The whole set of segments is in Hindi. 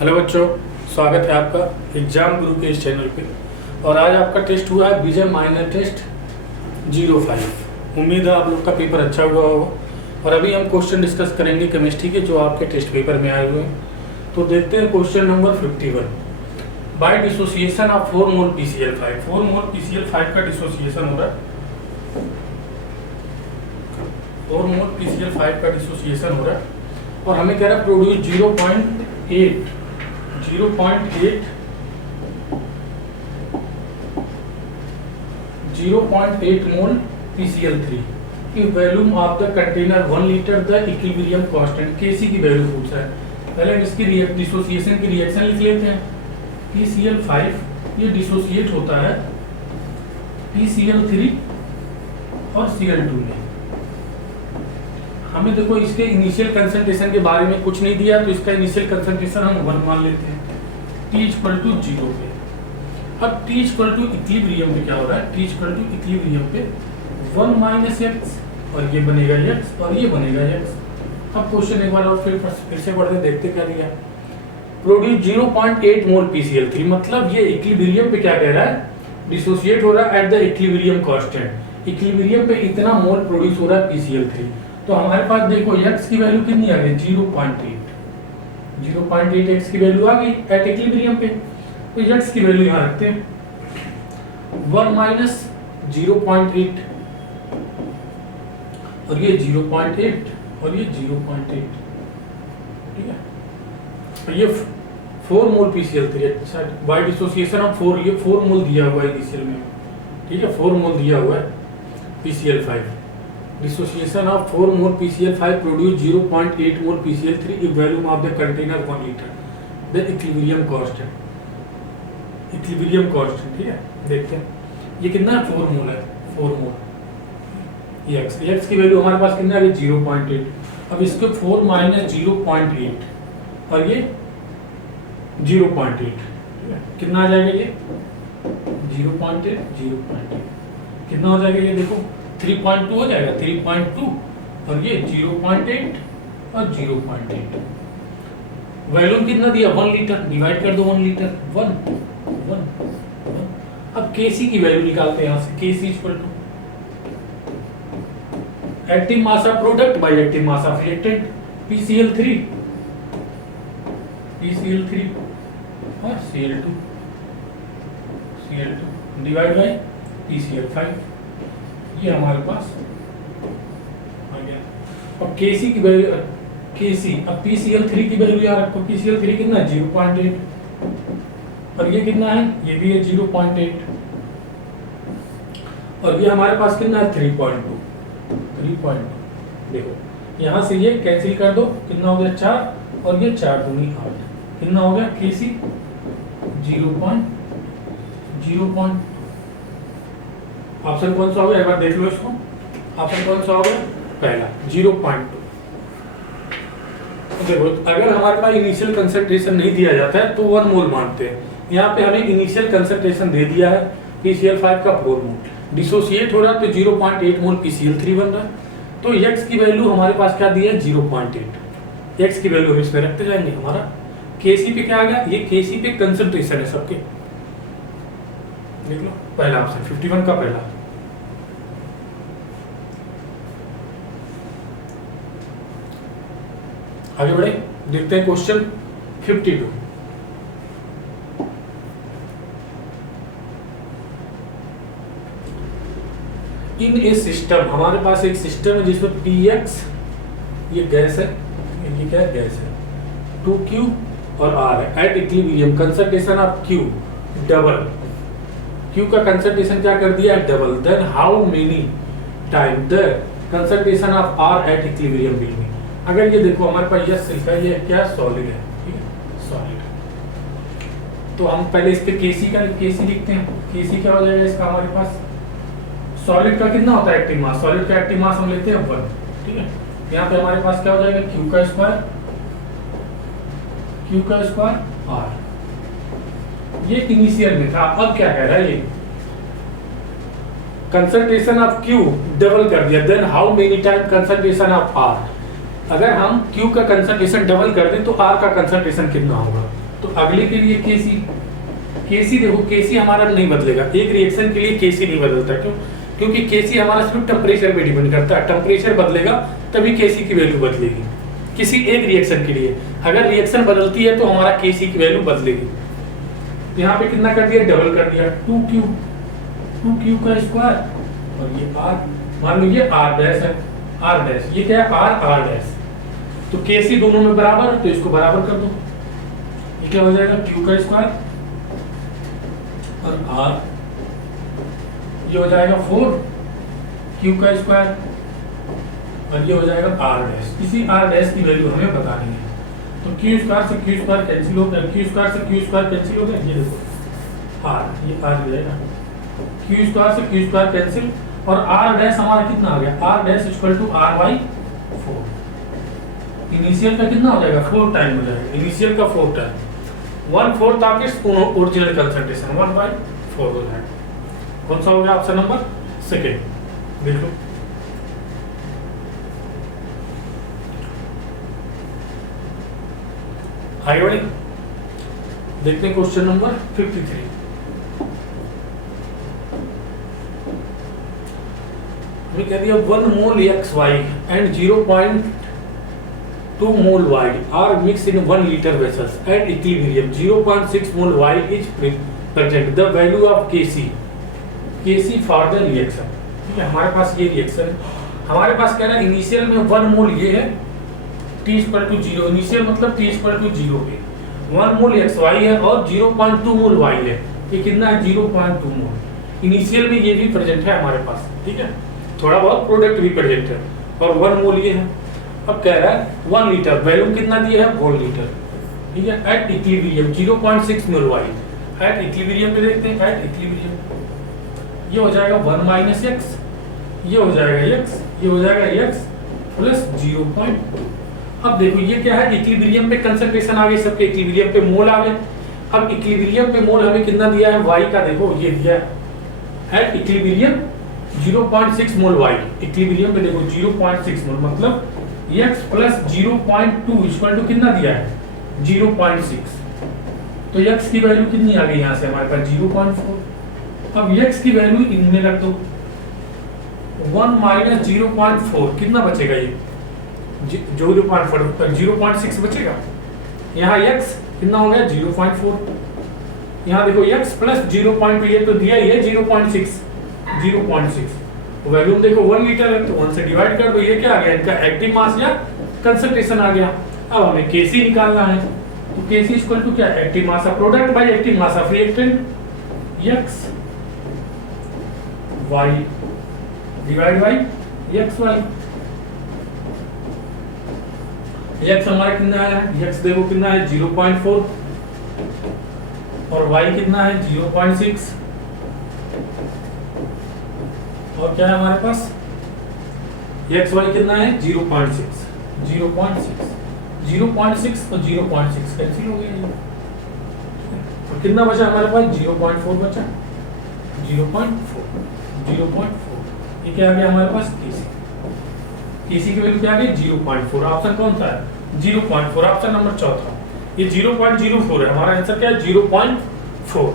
हेलो बच्चों, स्वागत है आपका एग्जाम गुरु के इस चैनल पे। और आज आपका टेस्ट हुआ है बीजे माइनर टेस्ट 05। उम्मीद है आप लोग का पेपर अच्छा हुआ होगा। और अभी हम क्वेश्चन डिस्कस करेंगे केमिस्ट्री के जो आपके टेस्ट पेपर में आए हुए हैं। तो देखते हैं question number 51। By dissociation of 4 mole PCl5। 4 mole PCl5 का डिसोसिएशन हो रहा है। 4 मोल PCl5 का डिसोसिएशन हो रहा है और हमें कह रहा है प्रोड्यूस 0.8 मोल PCl3 की volume of the container 1 litre the equilibrium constant Kc की वैल्यू पूछ रहा है। पहले हम इसकी डिसोसिएशन की रिएक्शन लिख लेते हैं। PCl5 ये डिसोसिएट होता है PCl3 और Cl2 में। हमें देखो इसके इनिशियल कंसंट्रेशन के बारे में कुछ नहीं दिया, तो इसका इनिशियल कंसंट्रेशन हम 1 मान लेते हैं T=0 पे। अब T=इक्विलिब्रियम पे क्या हो रहा है? T=इक्विलिब्रियम पे 1 - x और ये बनेगा x और ये बनेगा x। अब क्वेश्चन एक बार और फिर से पढ़ते देखते क्या दिया। प्रोड्यूस 0.8 मोल PCl3, मतलब ये इक्विलिब्रियम पे क्या कह रहा है? डिसोसिएट हो रहा है eight the equilibrium constant. Equilibrium पे इतना मोल प्रोड्यूस हो रहा है PCl3। तो हमारे पास देखो x की वैल्यू कितनी आ गई? 0.8 x की वैल्यू आ गई एट इक्विलिब्रियम पे। तो x की वैल्यू यहाँ रखते हैं 1 - 0.8 और ये 0.8 और ये 0.8, ठीक है। तो ये 4 मोल PCl3 बाय डिसोसिएशन ऑफ 4, ये 4 मोल दिया हुआ है इनिशियल में, ठीक है। 4 मोल दिया हुआ है PCl5। Dissociation of 4 mole PCl5 produce 0.8 mole PCl3 if volume of the container 1 liter. The equilibrium constant. Equilibrium constant, ठीक है। देखते हैं ये कितना है? 4 मोल है। 4 मोल ये x की वैल्यू हमारे पास कितना है? 0.8। अब इसके 4 - 0.8 और ये 0.8, कितना आ जाएगा? ये 0.8 कितना हो जाएगा? ये देखो 3.2 हो जाएगा। 3.2 और ये 0.8 और 0.8। वैल्यूम कितना दिया? 1 लीटर। डिवाइड कर दो 1 लीटर 1। अब Kc की वैल्यू निकालते हैं यहाँ से। Kc active mass of product by active mass of reactant PCl3 और Cl2 डिवाइड बाय PCl5। ये हमारे पास आ गया। और Kc की वैल्यू अब PCl3 की वैल्यू याद रखो। PCl3 कितना है? 0.8 और ये कितना है? ये भी है 0.8 और ये हमारे पास कितना है? 3.2। देखो यहाँ से ये कैंसिल कर दो, कितना हो गया? 4 और ये 4 दूनी 8। कितना हो गया? Kc 0.0 ऑप्शन कौन सा होगा? एक बार देख लो इसको। ऑप्शन कौन सा होगा? पहला 0.2। देखो अगर हमारे पास इनिशियल कंसंट्रेशन नहीं दिया जाता है तो 1 मोल मानते हैं। यहाँ पे हमें इनिशियल कंसंट्रेशन दे दिया है PCl5 का 4 मोल। डिसोसिएट हो रहा है तो 0.8 मोल PCl3 बन रहा है। तो x की वैल्यू हमारे पास क्या दी है? 0.8। x की वैल्यू हम इसमें रखते जाएंगे। हमारा Kc पे क्या आ गया? ये Kc पे कंसंट्रेशन है सबके। देख लो पहला ऑप्शन 51 का पहला। आगे बढ़े, देखते हैं क्वेश्चन 52। इन ए सिस्टम, हमारे पास एक सिस्टम है जिसमें Px ये गैस है, ये क्या है? गैस है। 2Q और R है। At equilibrium concentration of Q double. Q का कंसंट्रेशन क्या कर दिया? Double. Then how many time the concentration of R at equilibrium will be. अगर ये देखो हमारे पास यस लिखा है, ये क्या? सॉलिड है, ठीक है, सॉलिड। तो हम पहले इस पे Kc लिखते हैं। Kc क्या हो जाएगा इसका? हमारे पास सॉलिड का कितना होता है? Active mass. सॉलिड का एक्टिव मास हम लेते हैं 1, ठीक है। यहाँ पे हमारे पास क्या हो जाएगा? Q का स्क्वायर R। ये इनिशियल में था। अब क्या कह रहा है? ये कंसंट्रेशन ऑफ Q डबल कर दिया। Then how many time concentration of R। अगर हम Q का कंसंट्रेशन डबल कर दें तो R का कंसंट्रेशन कितना होगा? तो अगले के लिए केसी देखो, केसी हमारा नहीं बदलेगा, एक रिएक्शन के लिए केसी नहीं बदलता। क्यों? क्योंकि केसी हमारा सिर्फ टेम्परेचर पे डिपेंड करता है, टेम्परेचर बदलेगा तभी केसी की वैल्यू बदलेगी किसी एक रिएक्शन के लिए। अगर रिएक्शन बदलती है तो हमारा केसी की वैल्यू बदलेगी। तो यहाँ पे कितना कर दिया, डबल कर दिया, 2Q का स्क्वायर और ये R, मान लो ये R डैश है, R डैश, ये क्या है R डैश। तो केसी दोनों में बराबर है तो इसको बराबर कर दो, ये क्या हो जाएगा Q का स्क्वायर और R, ये हो जाएगा 4Q का स्क्वायर और ये हो जाएगा R डैश। इसी R डैश की वैल्यू हमें बतानी है। तो Q स्क्वायर से Q स्क्वायर कैंसिल हो गया, Q स्क्वायर से Q स्क्वायर कैंसिल हो गया, ये देखो R, ये R हो जाएगा, Q स्क्वायर से Q स्क्वायर कैंसिल और R डैश हमारा कितना आ गया, R dash equal to R/4। Initial का कितना हो जाएगा, 4 टाइम हो जाएगा, इनिशियल का 4 टाइम, 1/4 ताकि ओरिजिनल कंसंट्रेशन 1/4 हो जाएगा। कौन सा हो गया ऑप्शन नंबर सेकेंड, देख लो। आगे बढ़े, देखते हैं क्वेश्चन नंबर 53। हमें कह दिया 1 मोल XY and 0.2 mole Y are mixed in 1 liter vessels at equilibrium. 0.6 mole Y is present. The value of Kc for the reaction. ठीक है, हमारे पास ये रिएक्शन है, हमारे पास कह रहा है इनिशियल में 1 मोल ये है, T इक्वल टू 0, इनिशियल मतलब T इक्वल टू 0 पे 1 मोल XY है और 0.2 मोल Y है। ये कितना है, 0.2 मोल। इनिशियल में ये भी प्रेजेंट है हमारे पास, ठीक है, थोड़ा बहुत प्रोडक्ट भी प्रेजेंट है और 1 मोल ये है। अब कह रहा है 1 लीटर, वैल्यू कितना दिया है, 1 लीटर, ठीक है, at equilibrium 0.6 mole Y। At equilibrium पे देखते हैं, एट इक्विलिब्रियम ये हो जाएगा 1 माइनस x, ये हो जाएगा x, ये हो जाएगा x प्लस 0.2। अब देखो ये क्या है, इक्विलिब्रियम पे कंसंट्रेशन आ गई, सबके इक्विलिब्रियम पे मोल आ गए। अब इक्विलिब्रियम पे मोल हमें कितना दिया है, y का देखो ये दिया है at equilibrium 0.6 mole Y, equilibrium पे देखो 0.6 मोल मतलब x प्लस 0.2 इक्वल टू कितना दिया है, 0.6। तो x की वैल्यू कितनी आ गई यहाँ से हमारे पास, 0.4। अब x की वैल्यू इनमें रख दो, 1 माइनस 0.4 कितना बचेगा, ये 0.6 बचेगा। यहाँ x कितना हो गया, 0.4। यहाँ देखो x प्लस 0.2, ये तो दिया ही है 0.6, वैल्यू देखो 1 लीटर है तो 1 से डिवाइड कर दो, ये क्या आ गया, इनका एक्टिव मास या कंसंट्रेशन आ गया। अब हमें Kc निकालना है, तो Kc इक्वल टू क्या, active mass of product by active mass of reactant x y divide by xy। x हमारा कितना है, x देखो कितना है 0.4 और y कितना है 0.6 और क्या है हमारे पास xy कितना है 0.6 और 0.6 कैंसिल हो गया, और कितना बचा हमारे पास 0.4 बचा, 0.4 ये क्या आ गया हमारे पास, Kc की वैल्यू क्या आ गई 0.4। ऑप्शन कौन सा है, 0.4, ऑप्शन नंबर चौथा। ये 0.04 है, हमारा आंसर क्या है 0.4।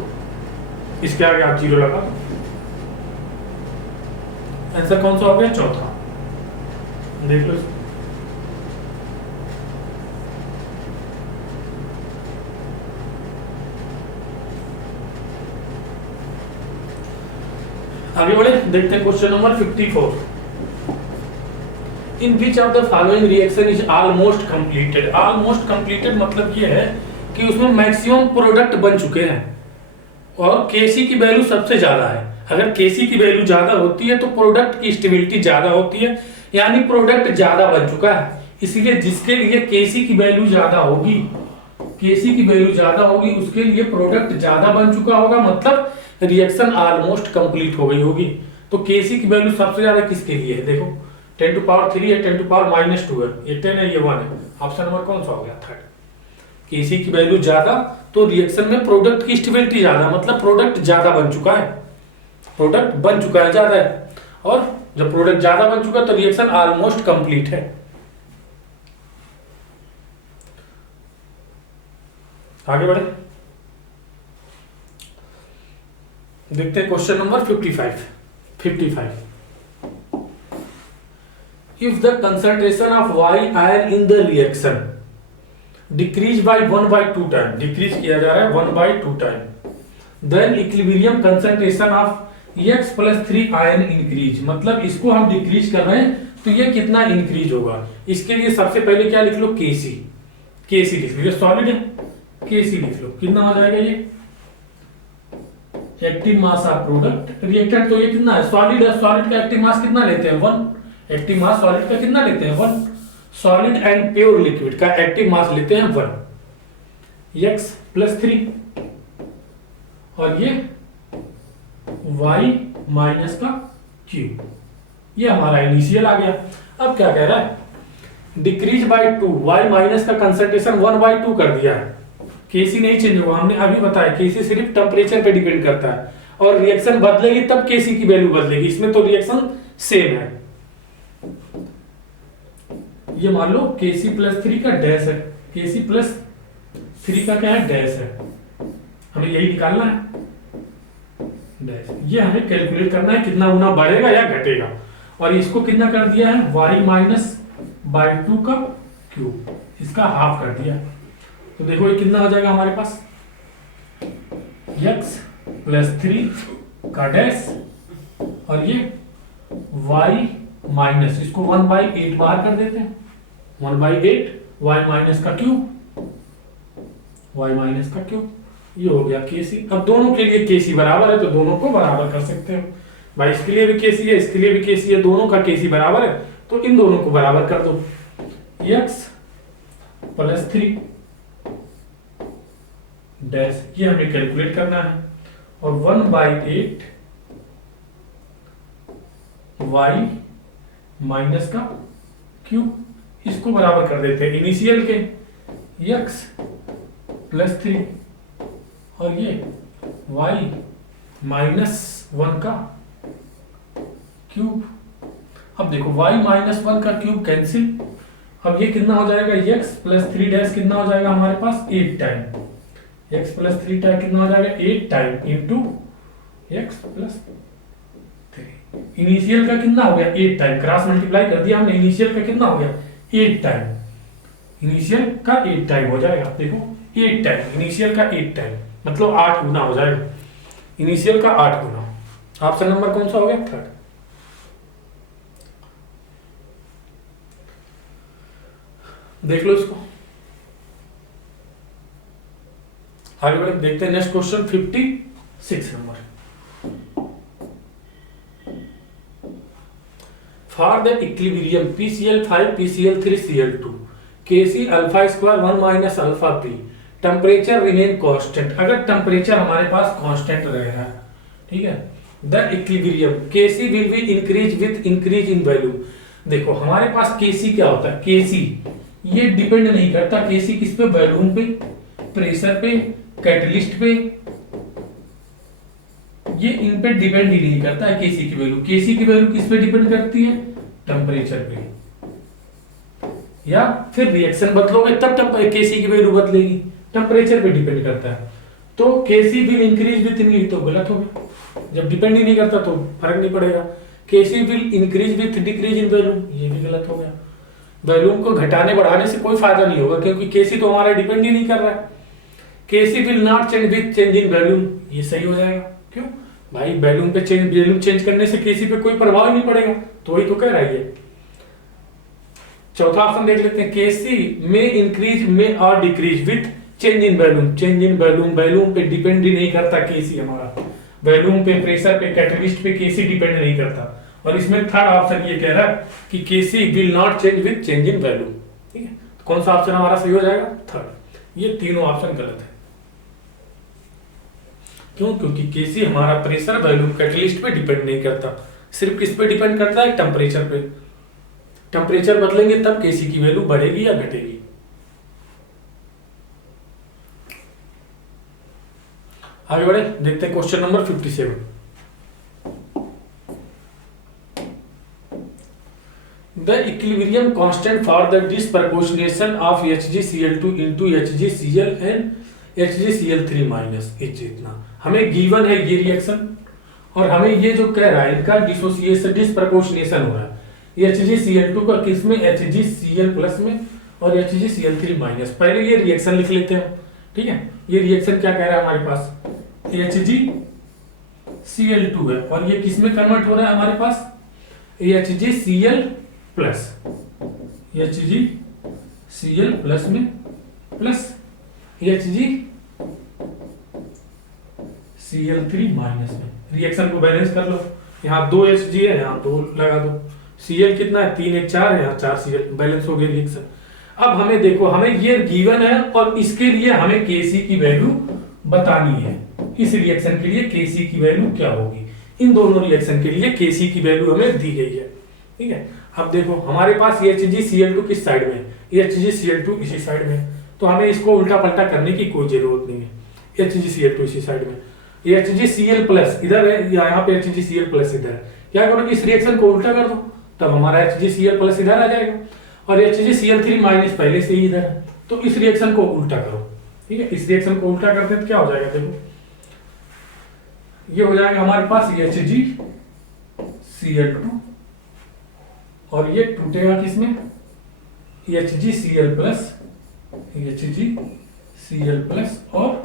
इसके आगे आप 0 लगा दो, आंसर कौन सा हो गया, चौथा। देख लो आगे बढ़े, देखते हैं question number 54। In which of the following reaction is almost completed. Almost completed मतलब ये है कि उसमें मैक्सिमम प्रोडक्ट बन चुके हैं और Kc की वैल्यू सबसे ज्यादा है। अगर Kc की वैल्यू ज्यादा होती है तो प्रोडक्ट की स्टेबिलिटी ज्यादा होती है, यानी प्रोडक्ट ज्यादा बन चुका है। इसलिए जिसके लिए Kc की वैल्यू ज्यादा होगी, उसके लिए प्रोडक्ट ज्यादा बन चुका होगा, मतलब रिएक्शन ऑलमोस्ट कंप्लीट हो गई होगी। तो Kc की वैल्यू सबसे ज्यादा किसके लिए है, देखो 10 टू पावर 3 है, 10 टू पावर -2 है, ये 10 है, ये 1 है। ऑप्शन नंबर कौन सा हो गया, थर्ड। Kc की वैल्यू ज्यादा तो रिएक्शन में प्रोडक्ट की स्टेबिलिटी ज्यादा, मतलब प्रोडक्ट ज्यादा बन चुका है, ज्यादा है। और जब प्रोडक्ट ज्यादा बन चुका है तो रिएक्शन ऑलमोस्ट कंप्लीट है। आगे बढ़े, देखते हैं question number 55। If the concentration of Y ion in the reaction decrease by 1/2 time, decrease किया जा रहा है 1/2 time, then equilibrium concentration of X plus 3 ion increase, मतलब इसको हम डिक्रीज कर रहे हैं तो ये कितना इंक्रीज होगा। इसके लिए सबसे पहले क्या लिख लो, केसी लिख लो, ये सॉलिड है, केसी लिख लो, कितना हो जाएगा ये active mass of product reactant, तो ये कितना है, सॉलिड है, सॉलिड का एक्टिव मास कितना लेते हैं 1, एक्टिव मास सॉलिड का कितना लेते हैं 1, सॉलिड एंड प्योर लिक्विड का एक्टिव मास लेते हैं 1, x प्लस 3 और ये y माइनस का q, ये हमारा इनिशियल आ गया। अब क्या कह रहा है, डिक्रीज बाय 2, y माइनस का कंसंट्रेशन 1/2 कर दिया है, केसी नहीं चेंज होगा, हमने अभी बताया केसी सिर्फ टेम्परेचर पे डिपेंड करता है और रिएक्शन बदलेगी तब केसी की वैल्यू बदलेगी, इसमें तो रिएक्शन सेम है। ये मान लो केसी प्लस 3 का डैश है, केसी प्लस 3 का क्या है, डैश है, हमें यही निकालना है डैश, ये हमें कैलकुलेट करना है कितना गुना बढ़ेगा या घटेगा, और इसको कितना कर दिया है y माइनस बाई 2 का क्यूब, इसका हाफ कर दिया, तो देखो ये कितना हो जाएगा हमारे पास, x प्लस 3 का डैश और ये y माइनस, इसको 1/8 बाहर कर देते हैं, 1/8 y माइनस का क्यूब, y माइनस का क्यूब, ये हो गया केसी। अब दोनों के लिए केसी बराबर है तो दोनों को बराबर कर सकते हो भाई, इसके लिए भी केसी है, इसके लिए भी केसी है, दोनों का केसी बराबर है तो इन दोनों को बराबर कर दो, x प्लस 3 डैश, ये हमें कैलकुलेट करना है, और 1/8 y माइनस का क्यूब, इसको बराबर कर देते हैं इनिशियल के x प्लस 3 और ये y माइनस 1 का क्यूब। अब देखो y माइनस 1 का क्यूब कैंसिल, अब ये कितना हो जाएगा x प्लस 3 डैश, कितना हो जाएगा हमारे पास 8 टाइम, x प्लस 3 टाइम कितना हो जाएगा 8 time into x plus 3, initial का कितना हो गया 8 टाइम, क्रॉस मल्टीप्लाई कर दिया हमने, इनिशियल का कितना हो गया 8 टाइम, इनिशियल का 8 टाइम हो जाएगा, देखो 8 टाइम, इनिशियल का 8 टाइम मतलब 8 गुना हो जाएगा, इनिशियल का 8 गुना। ऑप्शन नंबर कौन सा हो गया, थर्ड। देख लो इसको, आगे बढ़े, देखते हैं next question 56 number. For the equilibrium PCl5 PCl3 Cl2 Kc alpha square 1 minus alpha p, temperature remain constant, अगर टेम्परेचर हमारे पास कांस्टेंट रहेगा, ठीक है, the equilibrium Kc will be increase with increase in value. देखो हमारे पास Kc क्या होता है, Kc ये डिपेंड नहीं करता, Kc किस पे, वॉल्यूम पे, प्रेशर पे, कैटलिस्ट पे, ये इन पे डिपेंड ही नहीं करता है Kc की वैल्यू। Kc की वैल्यू किस पे डिपेंड करती है, टेम्परेचर पे, या फिर रिएक्शन बदलोगे तब Kc की वैल्यू बदलेगी, टेम्परेचर पे डिपेंड करता है। तो Kc will increase with increase तो गलत हो गया, जब डिपेंड ही नहीं करता तो फर्क नहीं पड़ेगा। Kc will increase with decrease in value, ये भी गलत हो गया, वॉल्यूम को घटाने बढ़ाने से कोई फायदा नहीं होगा क्योंकि Kc तो हमारा डिपेंड ही नहीं कर रहा है। Kc will not change with change in volume, ये सही हो जाएगा, क्यों भाई, वॉल्यूम पे चेंज, वॉल्यूम चेंज करने से Kc पे कोई प्रभाव ही नहीं पड़ेगा, तो वही तो कह रहा है। चौथा ऑप्शन देख लेते हैं, Kc में इंक्रीज में और decrease with change in volume, change in volume, volume पे डिपेंड ही नहीं करता Kc हमारा, वॉल्यूम पे, प्रेशर पे, कैटलिस्ट पे Kc डिपेंड नहीं करता। और इसमें थर्ड ऑप्शन ये कह रहा है कि Kc will not change with change in value, ठीक है, तो कौन सा ऑप्शन हमारा सही हो जाएगा, थर्ड। ये तीनों ऑप्शन गलत है, क्यों, क्योंकि Kc हमारा प्रेशर, वॉल्यूम, कैटलिस्ट पे डिपेंड नहीं करता, सिर्फ किस पे डिपेंड करता है, टेम्परेचर पे। टेम्परेचर बदलेंगे तब Kc की वैल्यू बढ़ेगी या घटेगी। आगे बढ़े, देखते हैं question number 57। The equilibrium constant for the disproportionation of HgCl2 into HgCl and HgCl3 minus इतना हमें गिवन है ये रिएक्शन, और हमें ये जो कह रहा है इनका डिसोसिएशन डिसप्रपोर्शनेशन हो रहा है, ये HgCl2 का किस में, HgCl प्लस में और HgCl3 माइनस। पहले ये रिएक्शन लिख लेते हैं, ठीक है। ये रिएक्शन क्या कह रहा है हमारे पास, HgCl2 है और ये किस में कन्वर्ट हो रहा है हमारे पास, HgCl प्लस, HgCl प्लस में प्लस HgCl3 माइनस में। रिएक्शन को बैलेंस कर लो, यहाँ 2 Hg है, यहाँ 2 लगा दो, Cl कितना है 3 1 4 है, यहाँ 4 Cl, बैलेंस हो गया रिएक्शन। अब हमें देखो, हमें ये गिवन है और इसके लिए हमें Kc की वैल्यू बतानी है। इस रिएक्शन के लिए Kc की वैल्यू क्या होगी, इन दोनों रिएक्शन के लिए Kc की वैल्यू हमें दी गई है, ठीक है। अब देखो हमारे पास HgCl2 किस साइड में है, HgCl2 इसी साइड में, तो हमें इसको उल्टा पलटा करने की कोई जरूरत नहीं है। HgCl2 इसी साइड में, HgCl प्लस इधर है, यहाँ पे HgCl प्लस इधर है, क्या करो इस रिएक्शन को उल्टा कर दो, तब हमारा HgCl प्लस इधर आ जाएगा और HgCl3 माइनस पहले से ही इधर है, तो इस रिएक्शन को उल्टा करो, ठीक है। इस रिएक्शन को उल्टा करते तो क्या हो जाएगा, देखो ये हो जाएगा हमारे पास HgCl2 और ये टूटेगा किसमें, HgCl प्लस और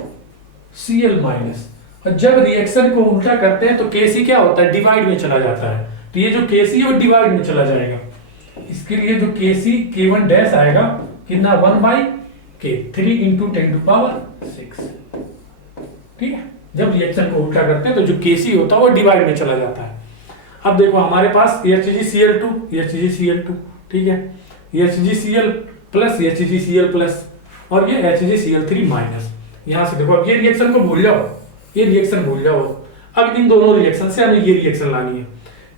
Cl माइनस। और जब रिएक्शन को उल्टा करते हैं तो Kc क्या होता है, डिवाइड में चला जाता है, तो ये जो Kc है वो डिवाइड में चला जाएगा। इसके लिए जो Kc K1 डैश आएगा कितना, 1/K 3 × 10⁶, ठीक है। जब रिएक्शन को उल्टा करते हैं तो जो Kc होता है वो डिवाइड में चला जाता है। अब देखो हमारे पास HgCl2, ठीक है, HgCl प्लस HgCl प्लस और ये HgCl3 माइनस। यहां से देखो अब ये रिएक्शन को भूल जाओ, ये रिएक्शन भूल जाओ। अब इन दोनों रिएक्शन से हमें ये रिएक्शन लानी है,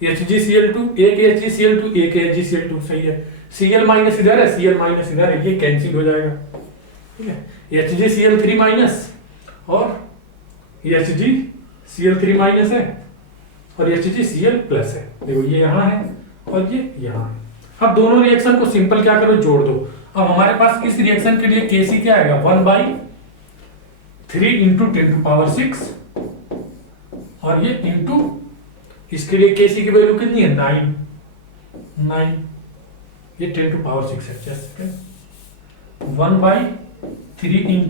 HgCl2 एक HgCl2 एक HgCl2, सही है। Cl माइनस इधर है, Cl माइनस इधर है, ये कैंसिल हो जाएगा, ठीक है। HgCl3 माइनस और HgCl3 माइनस है और HgCl प्लस है, देखो ये यहाँ है और ये यहाँ है। अब दोनों रिएक्शन को सिंपल क्या करो, जोड़ दो। अब हमारे पास इस रिएक्शन के लिए Kc क्या आएगा, 1/3 × 10⁶ और ये इंटू इसके लिए Kc की वैल्यू कितनी है, 9, ये 10⁶ है, जस्ट 1/3 ×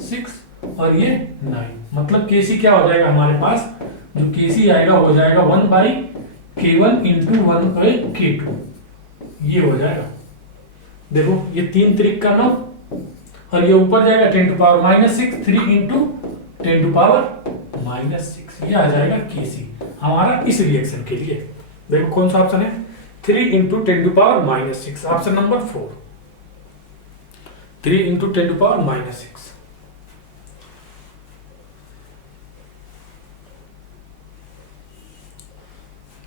10⁶ और ये 9, मतलब Kc क्या हो जाएगा हमारे पास, जो Kc आएगा हो जाएगा 1/K1 × 1/K2, ये हो जाएगा। देखो ये 3 त्रिक का 9 और ये ऊपर जाएगा 10⁻⁻⁶, 3 × 10⁻⁻⁶, ये आ जाएगा Kc हमारा इस रिएक्शन के लिए। देखो कौन सा ऑप्शन है, 3 × 10⁻⁻⁶, ऑप्शन नंबर 4, 3 × 10⁻⁻⁶।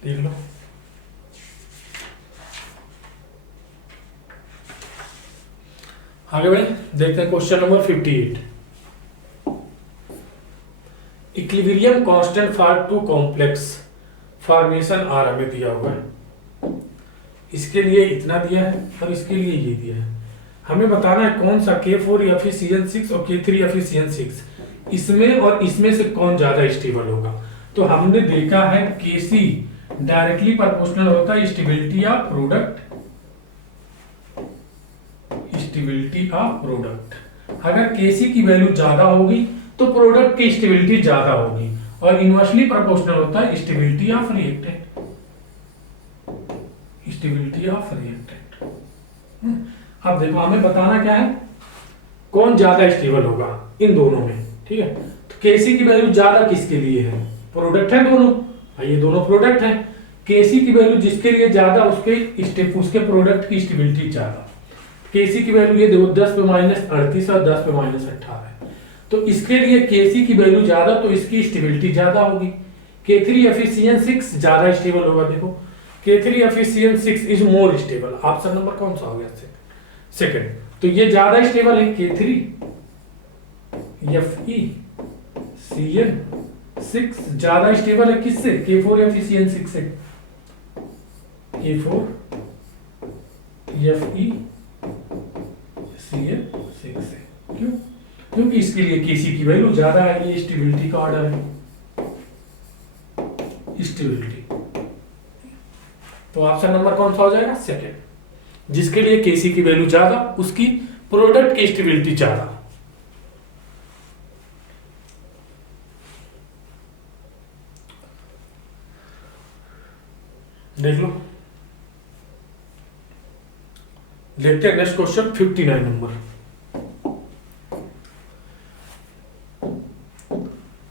देख लो आगे बढ़े, देखते हैं question number 58। Equilibrium constant for 2 complex formation are हमें दिया हुआ है, इसके लिए इतना दिया है और इसके लिए ये दिया है। हमें बताना है कौन सा K4Fe(CN6) और K3Fe(CN6) इसमें और इसमें से कौन ज्यादा स्टेबल होगा। तो हमने देखा है Kc डायरेक्टली प्रोपोर्शनल होता है स्टेबिलिटी ऑफ प्रोडक्ट। अगर Kc की वैल्यू ज्यादा होगी तो प्रोडक्ट की स्टेबिलिटी ज्यादा होगी, और इनवर्सली प्रोपोर्शनल होता है स्टेबिलिटी ऑफ रिएक्टेंट। अब देखो हमें बताना क्या है, कौन ज्यादा स्टेबल होगा इन दोनों में, ठीक है। तो Kc की वैल्यू ज्यादा किसके लिए है, प्रोडक्ट है दोनों, ये दोनों प्रोडक्ट हैं। Kc की वैल्यू जिसके लिए ज्यादा उसके प्रोडक्ट की स्टेबिलिटी ज्यादा। Kc की वैल्यू ये देखो 10⁻38 और 10⁻18 है, तो इसके लिए Kc की वैल्यू ज्यादा तो इसकी स्टेबिलिटी ज्यादा होगी। K3Fe(CN6) ज्यादा स्टेबल होगा, देखो K3Fe(CN6) is more stable, option number कौन सा हो गया, सेकंड। तो ये ज्यादा स्टेबल है K3Fe(CN6) ज्यादा स्टेबल है किससे, K4Fe(CN6) से, K4Fe(CN6) से। क्यों, क्योंकि इसके लिए केसी की वैल्यू ज्यादा है, ये स्टेबिलिटी का ऑर्डर है, स्टेबिलिटी। तो ऑप्शन नंबर कौन सा हो जाएगा? सेकंड, जिसके लिए केसी की वैल्यू ज्यादा उसकी प्रोडक्ट की स्टेबिलिटी ज्यादा। देख लो, देखते हैं नेक्स्ट क्वेश्चन 59 नंबर।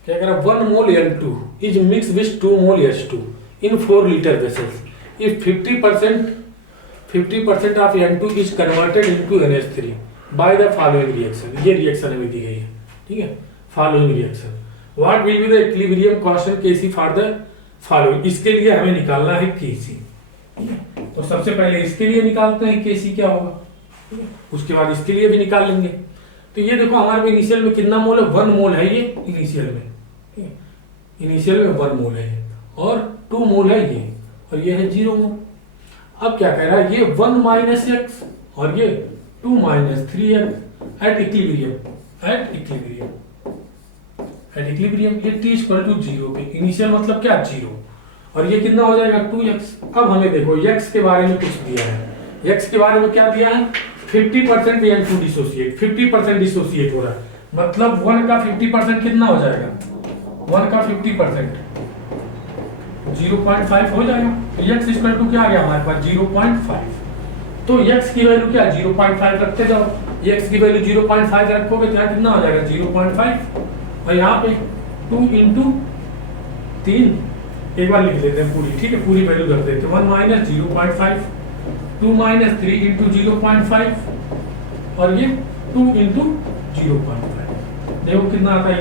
क्या कह रहा है? 1 mole N2 is mixed with 2 mole H2 in 4 liter vessels. If 50% of N2 is converted into NH3 by the following reaction. ये रिएक्शन हमें दी गई है, ठीक है? Following reaction. What will be the equilibrium constant Kc for the following? इसके लिए हमें निकालना है Kc, ठीक है? तो सबसे पहले इसके लिए निकालते हैं Kc क्या होगा, ठीक है? उसके बाद इसके लिए भी निकाल लेंगे। तो ये देखो हमारे इनिशियल में कितना मोल है? 1 मोल है ये इनिशियल में, इनिशियल में 1 मोल है और 2 मोल है ये, और ये है 0 मोल। अब क्या कह रहा है? ये 1 माइनस एक्स और ये 2 माइनस 3x एट इक्विलिब्रियम, ये t इक्वल टू 0 पे, इनिशियल मतलब क्या? 0, और ये कितना हो जाएगा? 2x। अब हमें देखो x के बारे में कुछ दिया है, x के बारे में क्या दिया है? 50% N2 डिसोसिएट, 50% डिसोसिएट हो रहा है, मतलब 1 का 50% कितना हो जाएगा? 1 का 50% 0.5 हो जाएगा। तो x इक्वल टू क्या आ गया हमारे पास? 0.5। तो x की वैल्यू क्या? 0.5 रखते जाओ, x की वैल्यू 0.5 रखोगे तो यहाँ कितना हो जाएगा? 0.5, और यहाँ पे 2 इंटू 3, एक बार लिख लेते हैं पूरी, ठीक है? पूरी वैल्यू रख देते हैं। 1 माइनस 0.5, 2 माइनस 3 इंटू 0.5, और ये 2 इंटू 0.5। देखो कितना आता है?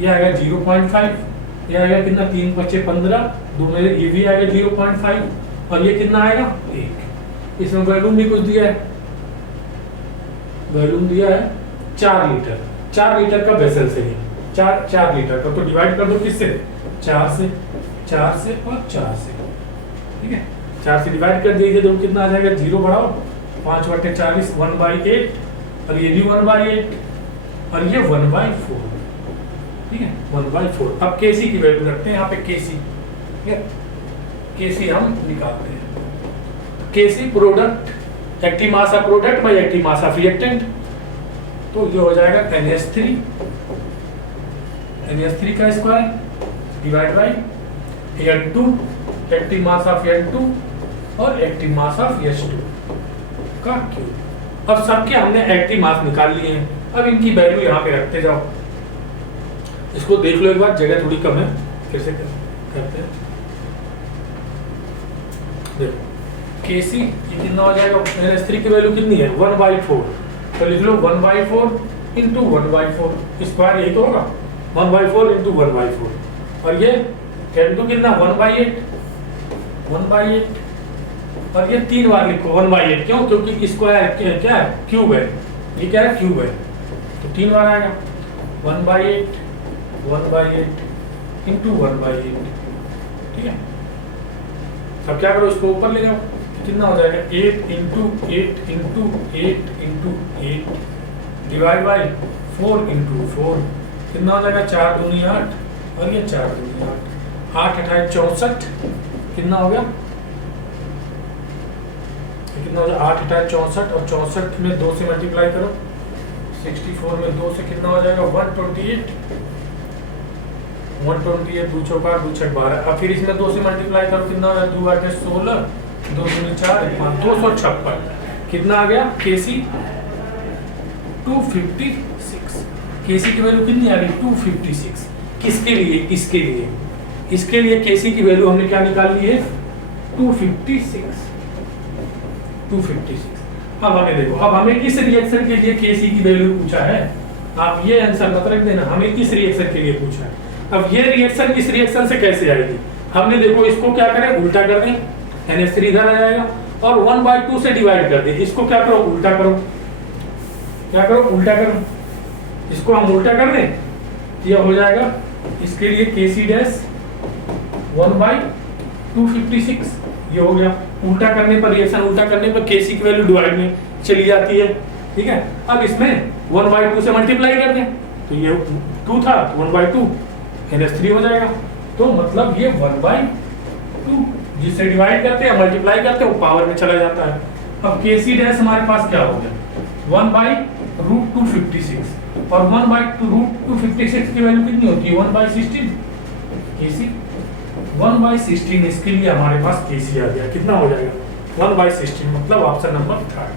ये आएगा 0.5, ये आएगा कितना? 3 बचे 15, 2 में ये भी आएगा 0.5, और ये कितना आएगा? 1। इसमें वॉल्यूम भी कुछ दिया है, वॉल्यूम दिया है 4 लीटर, 4 लीटर का वेसल से ही 4 लीटर का, तो डिवाइड कर दो किससे? 4 से और 4 से, ठीक है? 4 से डिवाइड कर दीजिए तो कितना आ जाएगा? 0 बढ़ाओ 5/40 1/8, और ये भी 1/8, और ये 1/4, ठीक है? 1/4। अब केसी की वैल्यू रखते हैं यहाँ पे, केसी, ठीक है? केसी हम निकालते हैं। Kc product, active mass of product by active mass of reactant, तो ये हो जाएगा NH3 का square divide by N2, active mass of N2 और एक्टिव मास ऑफ H2 का क्यूब। अब सबके हमने एक्टिव मास निकाल लिए हैं, अब इनकी वैल्यू यहाँ पे रखते जाओ। इसको देख लो एक बार, जगह थोड़ी कम है, फिर से करते हैं। देखो Kc ये कितना हो जाएगा? NH3 की वैल्यू कितनी है? 1/4, तो लिख लो 1/4 इंटू 1/4, स्क्वायर यही तो होगा, 1/4 इंटू 1/4, और ये N2 कितना? 1/8, और ये 3 बार लिखो 1/8, क्यों? क्योंकि स्क्वायर क्या है? क्यूब है, ये क्या है? क्यूब है, तो 3 बार आएगा 1/8 इंटू 1/8, ठीक है? अब क्या करो? इसको ऊपर ले जाओ, कितना हो जाएगा? 8 into 8 into 8 into 8 divide by 4 into 4, कितना हो जाएगा? 4 दूनी 8, और ये 4 दूनी 8, 8 8 64, कितना हो गया? कितना हो जाएगा? 8 8 64, और 64 में 2 से मल्टीप्लाई करो, 64 में 2 से कितना हो जाएगा? 128, 2 चौका 2 छक 12। अब फिर इसमें 2 से मल्टीप्लाई करो, कितना हो जाएगा? 2 8 16, 2 दूनी 4 5, 256, कितना आ गया? केसी 256। केसी की वैल्यू कितनी आ गई? 256। किसके लिए? इसके लिए, इसके लिए केसी की वैल्यू हमने क्या निकाल ली है? 256। अब हमें देखो, अब हमें इस रिएक्शन के लिए केसी की वैल्यू पूछा है, आप ये आंसर मत रख देना, हमें इस रिएक्शन के लिए पूछा है। अब ये रिएक्शन इस रिएक्शन से कैसे आएगी? हमने देखो इसको क्या करें? उल्टा कर दें, NH3 इधर आ जाएगा, और 1/2 से डिवाइड कर दें। इसको क्या करो? उल्टा करो, क्या करो? उल्टा करो, इसको हम उल्टा कर दें, यह हो जाएगा इसके लिए Kc डैश 1/256, ये हो गया। उल्टा करने पर, रिएक्शन उल्टा करने पर Kc की वैल्यू डिवाइड में चली जाती है, ठीक है? अब इसमें 1/2 से मल्टीप्लाई कर दें तो ये 2 था, 1/2 NH3 हो जाएगा। तो मतलब ये 1/2 जिससे डिवाइड करते हैं मल्टीप्लाई करते हैं वो पावर में चला जाता है। अब Kc डैश हमारे पास क्या हो गया, 1/√256 और 1/√256 की वैल्यू कितनी होती है, 1/16 Kc 1/16। इसके लिए हमारे पास Kc आ गया, कितना हो जाएगा 1/16, मतलब ऑप्शन नंबर 3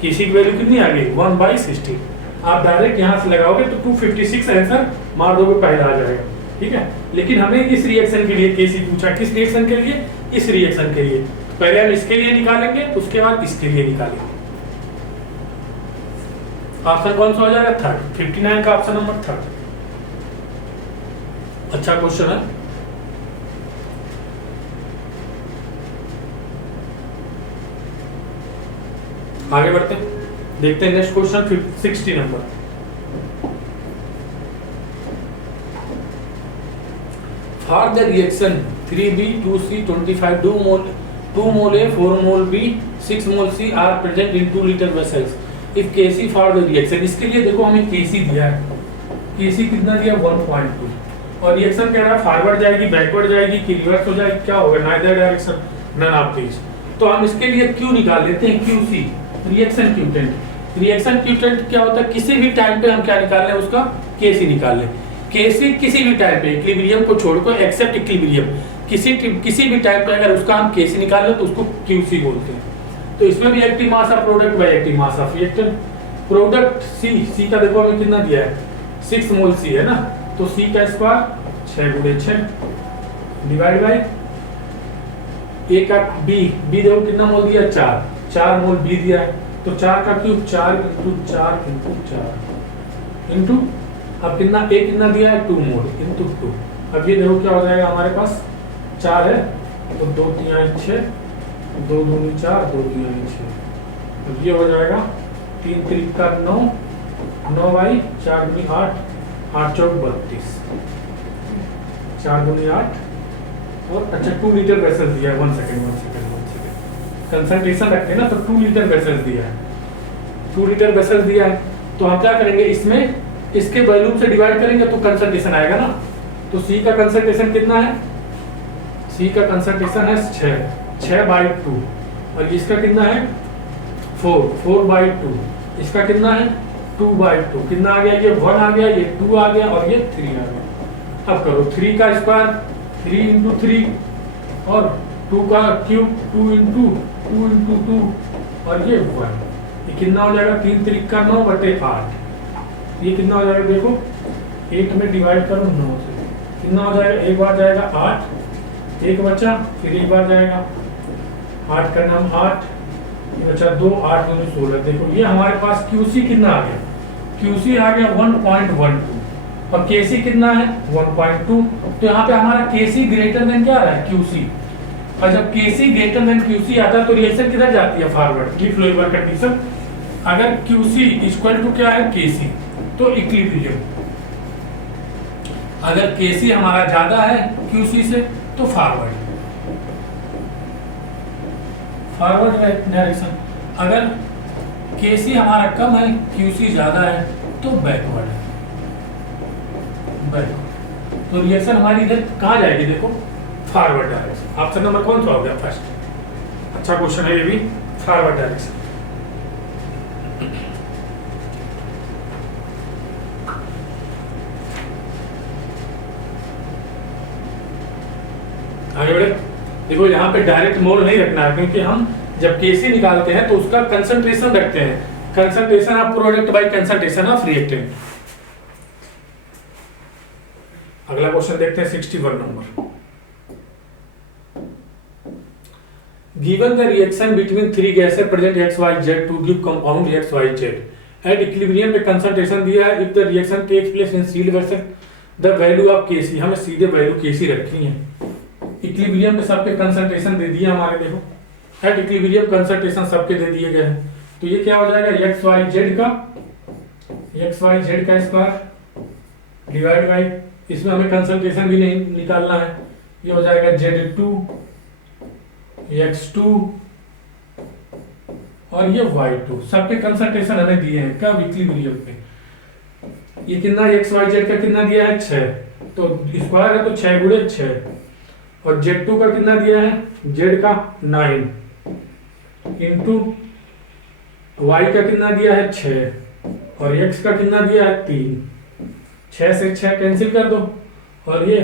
Kc की वैल्यू कितनी आ गई 1/16। आप डायरेक्ट यहाँ से लगाओगे तो 256 आंसर मार दोगे, पहला आ जाएगा, ठीक है। लेकिन हमें इस रिएक्शन के लिए Kc पूछा, किस रिएक्शन के लिए, इस रिएक्शन के लिए। पहले हम इसके लिए निकालेंगे, उसके बाद इसके लिए निकालेंगे। ऑप्शन कौन सा हो जाएगा, 3rd, 59 का ऑप्शन नंबर 3rd। अच्छा क्वेश्चन है। आगे बढ़ते हैं, देखते हैं next question 60 number. For the reaction 3B2C 25 2 mole A 4 mole B 6 mole C are present in 2 liter vessels if Kc for the reaction। इसके लिए देखो हमें Kc दिया है, Kc कितना दिया 1.2 और रिएक्शन कह रहा है फॉरवर्ड जाएगी, बैकवर्ड जाएगी कि रिवर्स हो जाएगी, क्या होगा, neither direction, none of these. तो हम इसके लिए Q निकाल लेते हैं, QC reaction quotient. Reaction quotient क्या होता है, किसी भी टाइम पे हम क्या निकाल लें, उसका Kc निकाल लें। Kc किसी भी टाइम पे इक्विलिब्रियम को छोड़कर एक्सेप्ट इक्विलिब्रियम किसी भी टाइम पे अगर उसका हम Kc निकाल लें तो उसको QC बोलते हैं। तो इसमें भी active mass of product by active mass of reactant. Product C का देखो हमें कितना दिया है 6 मोल C है ना, तो C का स्क्वायर 6 × 6 डिवाइड बाय A का B देखो कितना मोल दिया 4 मोल B दिया है, तो 4 का क्यूब 4 × 4 × 4 इंटू अब कितना A कितना दिया है 2 मोल इंटू 2। अब ये देखो क्या हो जाएगा, हमारे पास 4 है तो 2 × 3 = 6, 2 × 2 = 4, 2 × 3 = 6। तो ये हो जाएगा 3 × 3 = 9, 9/4 × 8, 8 × 4 = 32, 4 × 8 और अच्छा 2 लीटर वेसल दिया है। 1 सेकंड कंसंट्रेशन रखते हैं ना, तो 2 लीटर वेसल दिया है, 2 लीटर वेसल दिया है। तो हम क्या करेंगे, इसमें इसके वॉल्यूम से डिवाइड करेंगे तो कंसंट्रेशन आएगा ना। तो C का कंसंट्रेशन कितना है, C का कंसंट्रेशन है 6/2 और इसका कितना है 4/2, इसका कितना है 2/2, कितना आ गया, ये 1 आ गया, ये 2 आ गया और ये 3 आ गया। अब करो 3 का स्क्वायर 3 × 3 और 2 का क्यूब 2 × 2 और ये 1, ये कितना हो जाएगा 3 × 3 = 9/8। ये कितना हो जाएगा, देखो 8 में डिवाइड करो 9 से, कितना हो जाएगा, एक बार जाएगा 8, एक बचा, फिर एक बार जाएगा 8 का नाम 8, ये बचा 2, 8 × 16। देखो ये हमारे पास QC कितना आ गया, QC आ गया 1.12 और Kc कितना है 1.2। तो यहाँ पे हमारा Kc ग्रेटर देन क्या आ रहा है QC, और जब Kc ग्रेटर देन QC आता है तो रिएक्शन किधर जाती है, फॉरवर्ड की फ्लो रिवर्स कंडीशन। अगर QC इक्वल टू क्या है Kc तो इक्विलिब्रियम, अगर Kc हमारा ज्यादा है QC से तो फॉरवर्ड डायरेक्शन, अगर Kc हमारा कम है QC ज्यादा है तो बैकवर्ड है, बैकवर्ड। तो रिएक्शन हमारी इधर कहाँ जाएगी, देखो फॉरवर्ड डायरेक्शन। ऑप्शन नंबर कौन सा हो गया, फर्स्ट। अच्छा क्वेश्चन है ये भी, फॉरवर्ड डायरेक्शन। आगे बढ़े, देखो यहाँ पे डायरेक्ट मोल नहीं रखना है, क्योंकि हम जब Kc निकालते हैं तो उसका कंसंट्रेशन रखते हैं, concentration of product by concentration of reactant. अगला क्वेश्चन देखते हैं 61 number. Given the reaction between 3 gases present XYZ to give compound XYZ at equilibrium में कंसंट्रेशन दिया है, if the reaction takes place in sealed vessel the value of Kc, हमें सीधे वैल्यू Kc रखनी है। इक्विलिब्रियम में सबके कंसंट्रेशन दे दिए हमारे, देखो एट इक्विलिब्रियम कंसंट्रेशन सबके दे दिए गए हैं। तो ये क्या हो जाएगा XYZ का स्क्वायर डिवाइड बाय, इसमें हमें कंसंट्रेशन भी नहीं निकालना है, ये हो जाएगा Z2 X2 और ये y2, सबके कंसंट्रेशन हमें दिए हैं कब, इक्विलिब्रियम पे। ये कितना एक्स वाई जेड का कितना दिया है 6, तो स्क्वायर है तो 6 गुणे 6, और Z2 का कितना दिया है, Z का 9 इंटू y का कितना दिया है 6, और x का कितना दिया है 3। 6 से 6 कैंसिल कर दो, और ये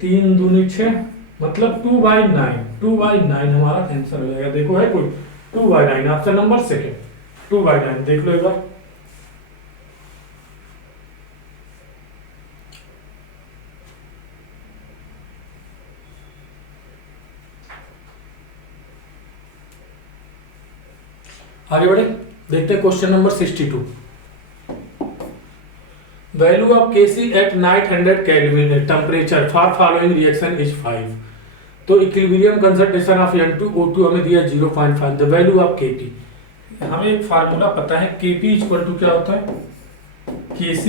3 दूनी 6, मतलब 2/9, 2/9 हमारा आंसर हो जाएगा। देखो है कोई 2/9, ऑप्शन नंबर सेकेंड 2/9, देख लो एक बार। आगे बढ़े, देखते हैं question number 62। Value of Kc at 900 kelvin temperature for following reaction is 5। तो इक्विलिब्रियम कंसंट्रेशन ऑफ N2O2 हमें दिया 0.5। द वैल्यू ऑफ Kp, हमें एक फार्मूला पता है, Kp इक्वल टू क्या होता है, Kc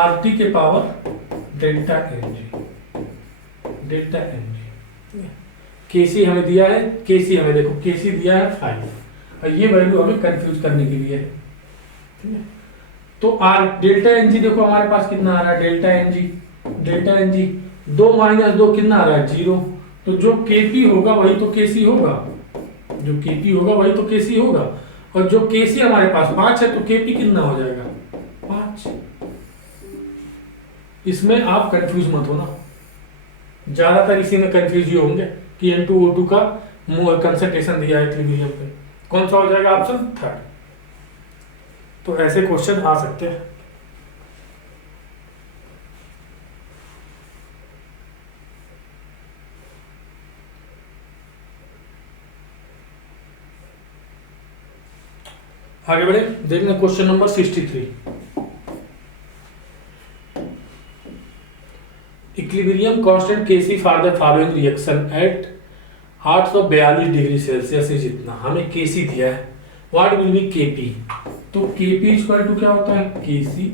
RT के power delta Ng, delta Ng। Kc हमें दिया है, Kc हमें देखो Kc दिया है 5, और ये वैल्यू हमें कंफ्यूज करने के लिए है, ठीक है। तो आर डेल्टा एनजी देखो हमारे पास कितना आ रहा है, डेल्टा एनजी 2 - 2 कितना आ रहा है 0। तो जो केपी होगा वही तो केसी होगा, जो केपी होगा वही तो केसी होगा, और जो केसी हमारे पास 5 है तो केपी कितना हो जाएगा 5। इसमें आप कंफ्यूज मत होना, ज्यादातर इसी में कंफ्यूज ही होंगे कि N2O2 का कंसंट्रेशन दिया है इक्विलिब्रियम पे, कौन सा हो जाएगा ऑप्शन 3। तो ऐसे क्वेश्चन आ सकते हैं। आगे बढ़े, देखना question number 63। Equilibrium constant Kc for the following reaction at 842 degree Celsius is इतना, हमें Kc दिया है, व्हाट विल बी Kp। तो Kp इक्वल टू क्या होता है, Kc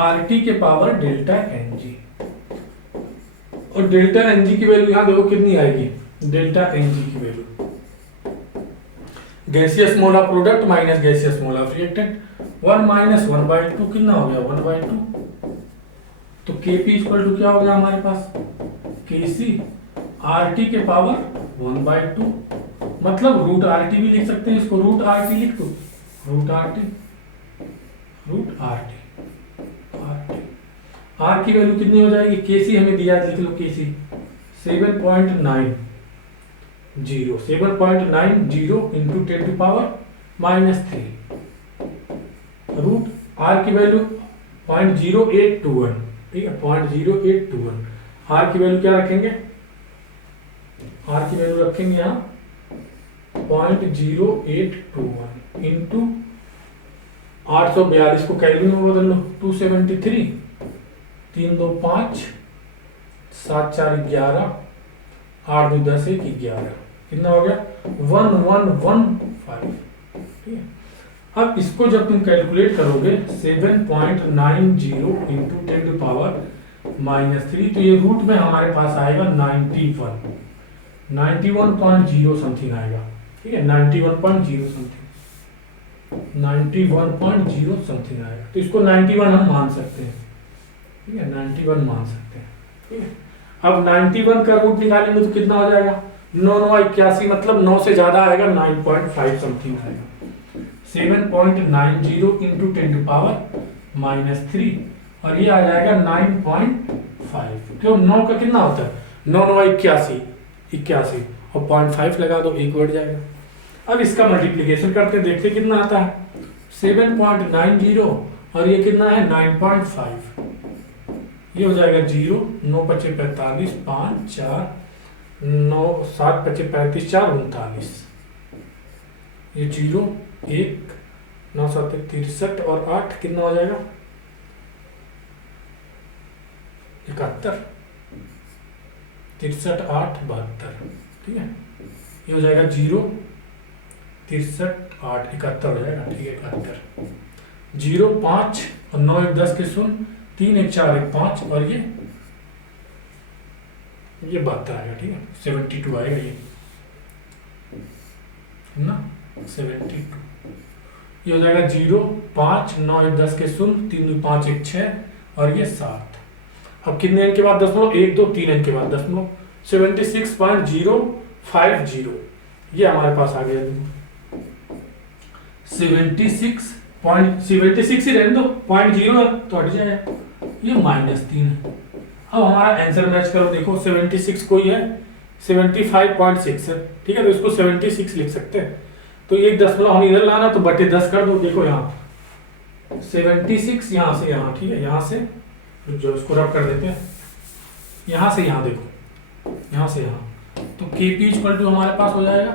RT के पावर डेल्टा Ng, और डेल्टा Ng की वैल्यू यहां देखो कितनी आएगी, डेल्टा Ng की value gaseous mole of product minus gaseous mole of reactant, 1 - 1/2 कितना हो गया 1/2। तो Kp इक्वल टू क्या हो गया हमारे पास, Kc RT के पावर 1/2, मतलब रूट RT भी लिख सकते हैं, इसको रूट RT लिख दो, रूट RT R की वैल्यू कितनी हो जाएगी, Kc हमें दिया है, लिख लो Kc 7.90 इंटू 10⁻³ रूट R की वैल्यू 0.0821, ठीक है 0.0821। R की वैल्यू क्या रखेंगे, R की वैल्यू रखेंगे यहाँ 0.0821 इंटू 842 को केल्विन में बदल लो, 273, 3 2 5, 7 4 11, 8 2 10 1 11, कितना हो गया 1115, ठीक है। अब इसको जब तुम कैलकुलेट करोगे 7.90 इंटू 10⁻³ तो ये रूट में हमारे पास आएगा 91.0 समथिंग आएगा, ठीक है 91.0 समथिंग आएगा। तो इसको 91 हम मान सकते हैं, ठीक है 91 मान सकते हैं, ठीक है। अब 91 का रूट निकालेंगे तो कितना हो जाएगा 9 9 81, मतलब 9 से ज्यादा आएगा 9.5 समथिंग आएगा। 7.90 इंटू 10⁻³ और ये आ जाएगा 9.5, क्यों 9 का कितना होता है 9 9 81 और 0.5 लगा दो, 1 बढ़ जाएगा। अब इसका मल्टीप्लिकेशन करते देखते कितना आता है 7.90 और ये कितना है 9.5, ये हो जाएगा 0 9 × 5 = 45, 5 4 9 7 × 5 = 35 4 39, ये 0 1 9 7 63 और 8 कितना हो जाएगा 71, 63 8 72, ठीक है। ये हो जाएगा 0 63 8 71 हो जाएगा, ठीक है 71, 0 5 और 9 1 10 के 0, 3 1 4 1 5 और ये 72 आएगा, ठीक है 72 आएगा, ये ना 72, ये हो जाएगा 0, 5, 9, 1, 10 के शून्य, 3, 2, 5, 1, 6 और ये 7। अब कितने अंक के बाद दशमलव, 1, 2, 3 अंक के बाद दशमलव, 76.050 ये हमारे पास आ गया। 76 ही रहने दो, 0.0 है तो हट जाएगा, ये -3 है। अब हमारा आंसर मैच करो, देखो 76 कोई है, 75.6 है, ठीक है, तो इसको 76 लिख सकते हैं। तो एक दशमलव हम इधर लाना तो बटे 10 कर दो, देखो यहाँ 76 यहाँ से यहाँ, ठीक है, यहाँ से जो इसको रब कर देते हैं, यहाँ से यहाँ, देखो यहाँ से यहाँ, तो Kp इक्वल टू हमारे पास हो जाएगा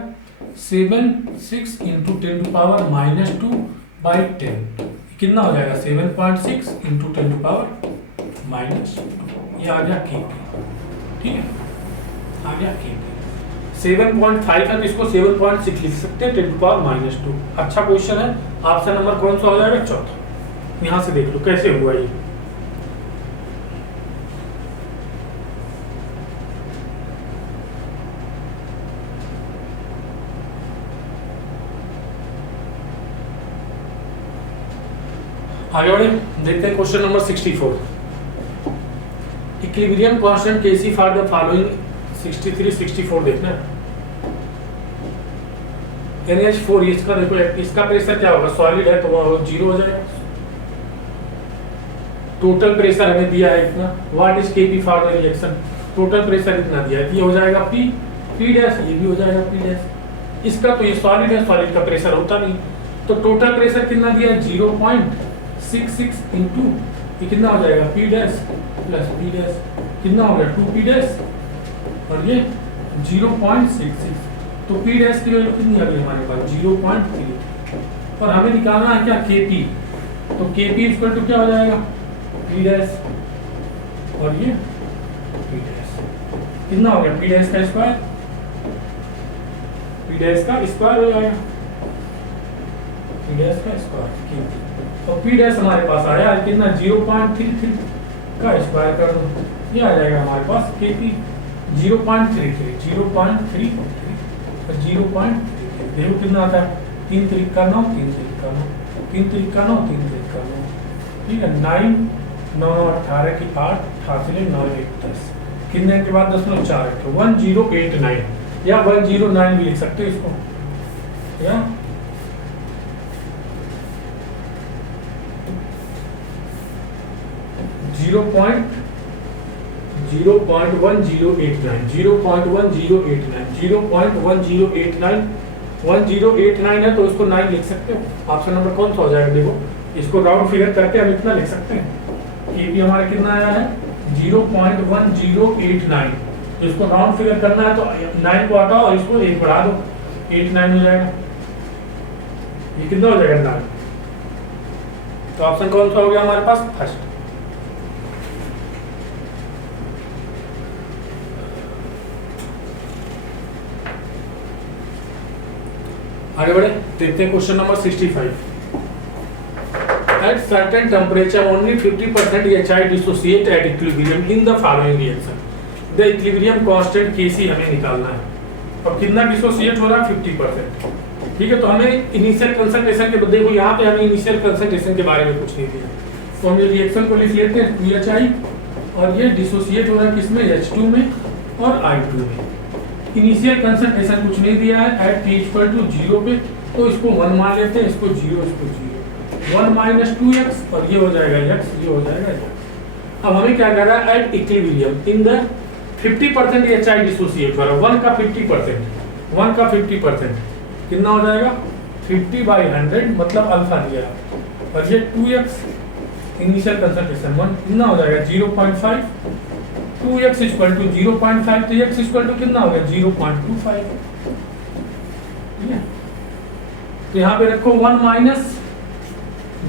76 इंटू 10 टू पावर -2/10, कितना हो जाएगा 7.6 इंटू 10 टू पावर -2, ये आ गया Kp, ठीक है, आ गया Kp। 7.5 है तो इसको 7.6 लिख सकते हैं 10 टू पावर -2। अच्छा क्वेश्चन है। ऑप्शन नंबर कौन सा हो जाएगा? चौथा। यहां से देख लो कैसे हुआ ये। आगे बढ़े, देखते हैं question number 64। Equilibrium constant Kc for the following 63, 64 देखना है। NH4 इसका देखो, इसका प्रेशर क्या होगा, सॉलिड है तो वो 0 हो जाएगा। टोटल प्रेशर हमें दिया है इतना, what is Kp for the reaction, total pressure इतना दिया है, ये हो जाएगा P डैश, ये भी हो जाएगा P डैश। इसका तो ये सॉलिड है, सॉलिड का प्रेशर होता नहीं, तो टोटल प्रेशर कितना दिया है 0.66 इंटू ये कितना हो जाएगा P dash plus P dash, कितना हो गया 2P डैश और ये 0.66, तो P डैश की वैल्यू कितनी आ गई हमारे पास 0.3, और हमें निकालना है क्या Kp, तो Kp इक्वल टू क्या हो जाएगा P डैश और ये P डैश, कितना हो गया P डैश का स्क्वायर, P डैश का स्क्वायर हो जाएगा, P डैश का स्क्वायर Kp, तो P डैश हमारे पास आया कितना 0.33 का स्क्वायर कर दो, ये आ जाएगा हमारे पास Kp 0.33 और 0.33, देखो कितना आता है 3 3 का 9, 3 3 का 9, 3 3 का 9, 3 3 का 9, ठीक है, 9 9 18 की 8 88 9 1 10, कितने के बाद 10.4 है तो 1089 या 109 भी लिख सकते हो इसको, या 0.1089 1089 है तो उसको 9 लिख सकते हो। ऑप्शन नंबर कौन सा हो जाएगा, देखो इसको राउंड फिगर करके हम इतना लिख सकते हैं। Kp हमारा कितना आया है 0.1089, इसको राउंड फिगर करना है तो 9 को हटाओ और इसको 1 बढ़ा दो, 89 हो जाएगा, ये कितना हो जाएगा 9, तो ऑप्शन कौन सा हो गया हमारे पास फर्स्ट। आगे बढ़े, देखते हैं question number 65। At certain temperature only 50% HI dissociate at equilibrium in the following reaction. The equilibrium constant Kc हमें निकालना है, और कितना डिसोसिएट हो रहा है 50%, ठीक है, तो हमें इनिशियल कंसंट्रेशन के, देखो यहाँ पे हमें इनिशियल कंसंट्रेशन के बारे में कुछ नहीं दिया, तो हम ये रिएक्शन को लिख लेते हैं 2HI, और ये डिसोसिएट हो रहा है किसमें H2 में और I2 में। इनिशियल कंसंट्रेशन कुछ नहीं दिया है, एट T इक्वल टू 0 पे, तो इसको 1 मान लेते हैं, इसको 0, इसको 0, 1 माइनस 2x और ये हो जाएगा x, ये हो जाएगा x। अब हमें क्या कर रहा है, at equilibrium in the 50% HI dissociate हो रहा है, 1 का 50% कितना हो जाएगा 50/100 मतलब अल्फा दिया, और ये 2x इनिशियल कंसंट्रेशन 1 कितना हो जाएगा 0.5, 2x इक्वल टू 0.5, तो x इक्वल टू कितना हो गया 0.25, ठीक है, तो यहाँ पे रखो 1 माइनस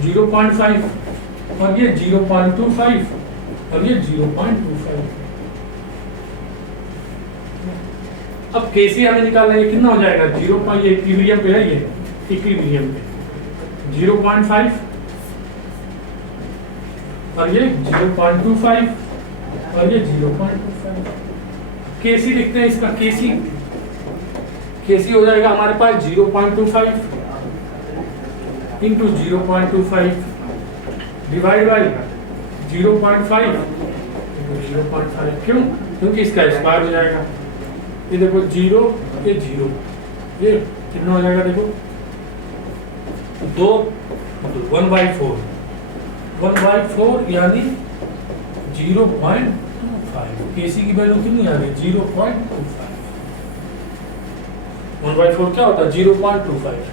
0.5 और ये 0.25 और ये 0.25। अब Kc हमें निकालना है, कितना हो जाएगा 0. ये इक्विलिब्रियम पे है, ये इक्विलिब्रियम पे 0.5 और ये 0.25 और ये 0.25। Kc लिखते हैं इसका, Kc हो जाएगा हमारे पास 0.25 इंटू 0.25 डिवाइड बाई 0.5 इंटू 0.5। क्यों? क्योंकि इसका स्क्वायर हो जाएगा। ये देखो 0 ये 0, ये कितना हो जाएगा देखो 2 1/4 यानी 0.25। Kc की वैल्यू कितनी आ गई 0.25। 1/4 क्या होता है 0.25।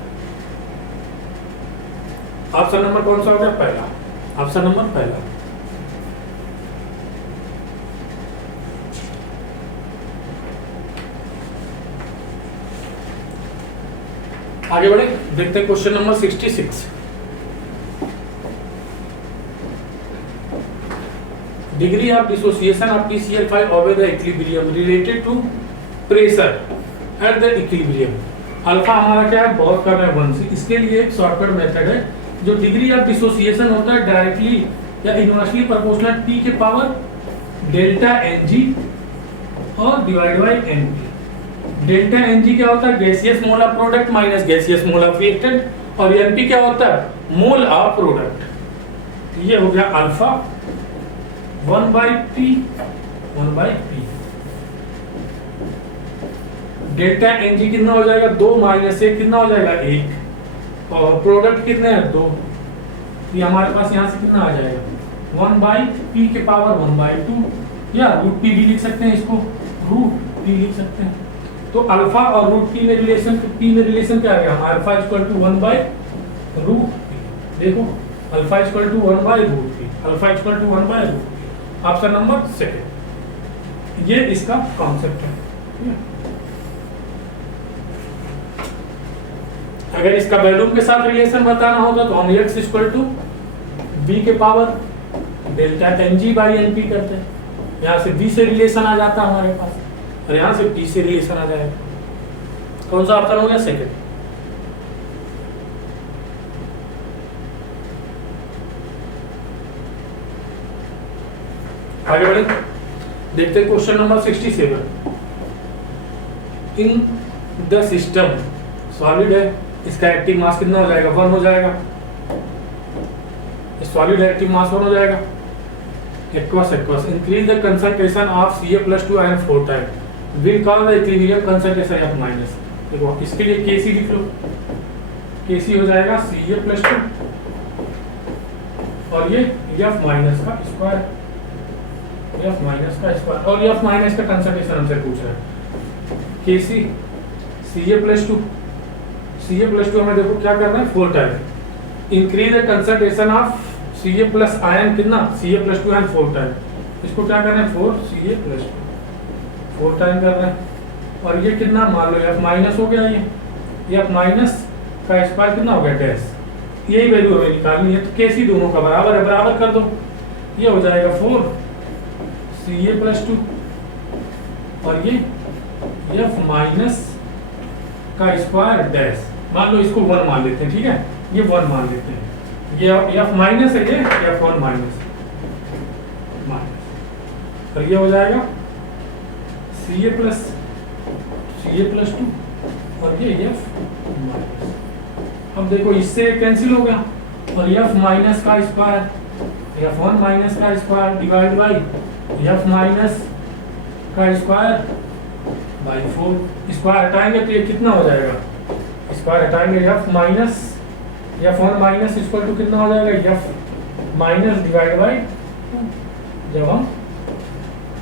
ऑप्शन नंबर कौन सा हो गया पहला, ऑप्शन नंबर पहला। आगे बढ़े, देखते हैं question number 66। Degree of dissociation of TCl5 over the equilibrium related to pressure at the equilibrium। Alpha हमारा क्या है बहुत कम है 1 से। इसके लिए एक शॉर्टकट मेथड है, जो डिग्री ऑफ डिसोसिएशन होता है डायरेक्टली या इनवर्सली प्रोपोर्शनल T के पावर डेल्टा Ng और divide by Np। Delta Ng क्या होता है gaseous mole of product minus gaseous mole of reactant, और Np क्या होता है मोल ऑफ प्रोडक्ट। ये हो गया अल्फा 1/P। डेल्टा Ng कितना हो जाएगा 2 माइनस 1 कितना हो जाएगा 1, और प्रोडक्ट कितने हैं 2। ये हमारे पास यहाँ से कितना आ जाएगा 1/P के पावर 1/2, या √P भी लिख सकते हैं, इसको √P लिख सकते हैं। तो अल्फा और √P में रिलेशन, P में रिलेशन क्या आ गया हमारा अल्फा इक्वल टू 1/√P। देखो alpha equal to 1/√P, alpha equal to 1/√P। Option number second, ये इसका कॉन्सेप्ट है। अगर इसका वैल्यूम के साथ रिलेशन बताना होगा तो हम x इक्वल टू b के power delta Ng by Np करते हैं। यहाँ से b से रिलेशन आ जाता है हमारे पास, और यहाँ से p से रिलेशन आ जाएगा। कौन सा ऑप्शन हो गया सेकंड। आगे बढ़े, देखते हैं question number 67। In the system solid है, इसका एक्टिव मास कितना हो जाएगा 1 हो जाएगा। सॉलिड एक्टिव मास 1 हो जाएगा। Aqueous increase the concentration of Ca+2 ion 4 time will call the equilibrium concentration F minus. देखो इसके लिए Kc लिख लो, Kc हो जाएगा Ca+2 और ये F माइनस का स्क्वायर, F माइनस का स्क्वायर, और F माइनस का कंसंट्रेशन हमसे पूछ रहा है। Kc Ca+2 हमें देखो क्या करना है 4 time increase the concentration of Ca+ ion कितना Ca+2 आयन 4 टाइम। इसको क्या करना है 4 टाइम करना है, और ये कितना मान लो F माइनस हो गया, ये F माइनस का स्क्वायर कितना हो गया डैश, यही वैल्यू हमें निकालनी है। तो Kc दोनों का बराबर है, बराबर कर दो, ये हो जाएगा 4 Ca+2 और ये F माइनस का स्क्वायर डैश, मान लो इसको 1 मान लेते हैं, ठीक है ये 1 मान लेते हैं, ये F माइनस है, ये F1 माइनस, और ये हो जाएगा Ca+2 और ये F माइनस। अब देखो इससे कैंसिल हो गया, और F माइनस का स्क्वायर F1 माइनस का square divide by F minus का स्क्वायर बाई 4। स्क्वायर हटाएंगे तो ये कितना हो जाएगा, स्क्वायर हटाएंगे F minus F1 minus equal to कितना हो जाएगा F माइनस डिवाइड बाई, जब हम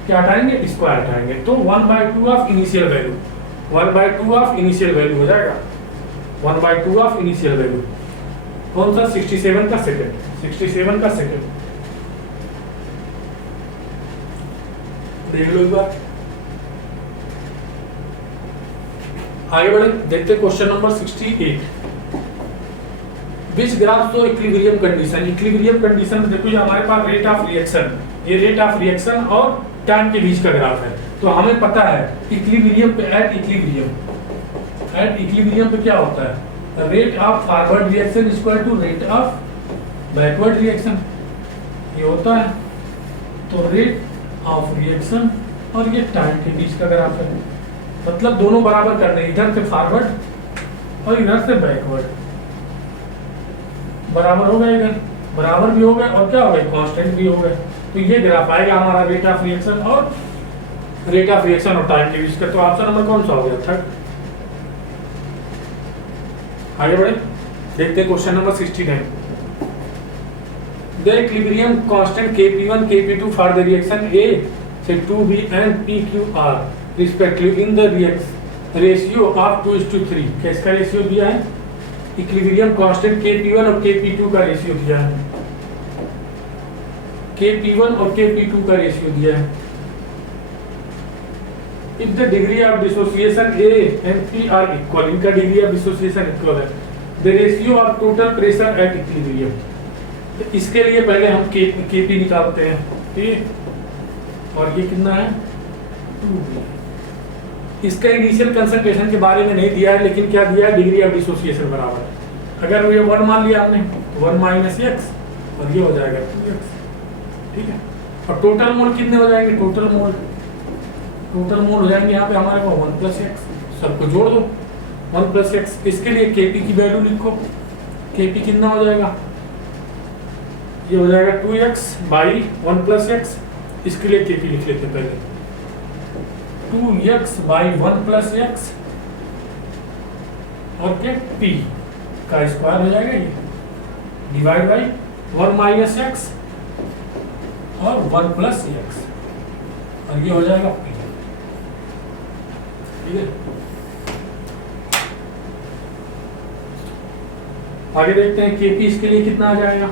क्या हटाएंगे स्क्वायर हटाएंगे तो 1/2 of initial value, 1/2 of initial value हो जाएगा, 1/2 ऑफ इनिशियल वैल्यू। कौन सा 67 का सेकंड, 67 का सेकंड देख लो एक बार। आगे बढ़े, देखते हैं question number 68। Which graph show equilibrium condition. Equilibrium condition में देखो ये हमारे पास रेट ऑफ रिएक्शन, ये रेट ऑफ रिएक्शन और टाइम के बीच का ग्राफ है। तो हमें पता है इक्विलिब्रियम पे, एट इक्विलिब्रियम पे क्या होता है, rate of forward reaction equal to rate of backward reaction, ये होता है। तो रेट ऑफ रिएक्शन और ये टाइम के बीच का ग्राफ है, मतलब दोनों बराबर करने, इधर से फॉरवर्ड और इधर से बैकवर्ड, बराबर हो गए, इधर बराबर भी हो गए और क्या हो गए, कांस्टेंट भी हो गए। तो ये ग्राफ आएगा हमारा रेट ऑफ रिएक्शन और टाइम के बीच का। तो ऑप्शन नंबर कौन सा हो गया, थर्ड। आगे बढ़े, देखते हैं question number 69। The equilibrium constant Kp1, Kp2 for the reaction A say 2B and PQR respectively in the ratio of 2:3। किसका रेशियो दिया है, इक्विलिब्रियम कांस्टेंट Kp1 और Kp2 का रेशियो दिया है, Kp1 और Kp2 का रेशियो दिया है। If the degree of dissociation A and P are equal, इनका डिग्री ऑफ डिसोसिएशन इक्वल है, the ratio of total pressure at equilibrium। तो इसके लिए पहले हम Kp निकालते हैं, ठीक, और ये कितना है 2B। इसका इनिशियल कंसंट्रेशन के बारे में नहीं दिया है, लेकिन क्या दिया है, डिग्री ऑफ डिसोसिएशन बराबर है। अगर ये 1 मान लिया आपने तो 1 माइनस एक्स और ये हो जाएगा 2x, ठीक है। और टोटल मोल कितने हो जाएंगे, टोटल मोल हो जाएंगे यहाँ पे हमारे पास 1 प्लस एक्स, सबको जोड़ दो 1 प्लस एक्स। इसके लिए Kp की वैल्यू लिखो, Kp कितना हो जाएगा, ये हो जाएगा 2x बाई 1 प्लस एक्स। इसके लिए Kp लिख लेते हैं पहले, 2x बाई 1 प्लस एक्स और के P का स्क्वायर हो जाएगा, ये डिवाइड बाई 1 माइनस एक्स और 1 प्लस एक्स और ये हो जाएगा P, ठीक है। आगे देखते हैं Kp इसके लिए कितना आ जाएगा,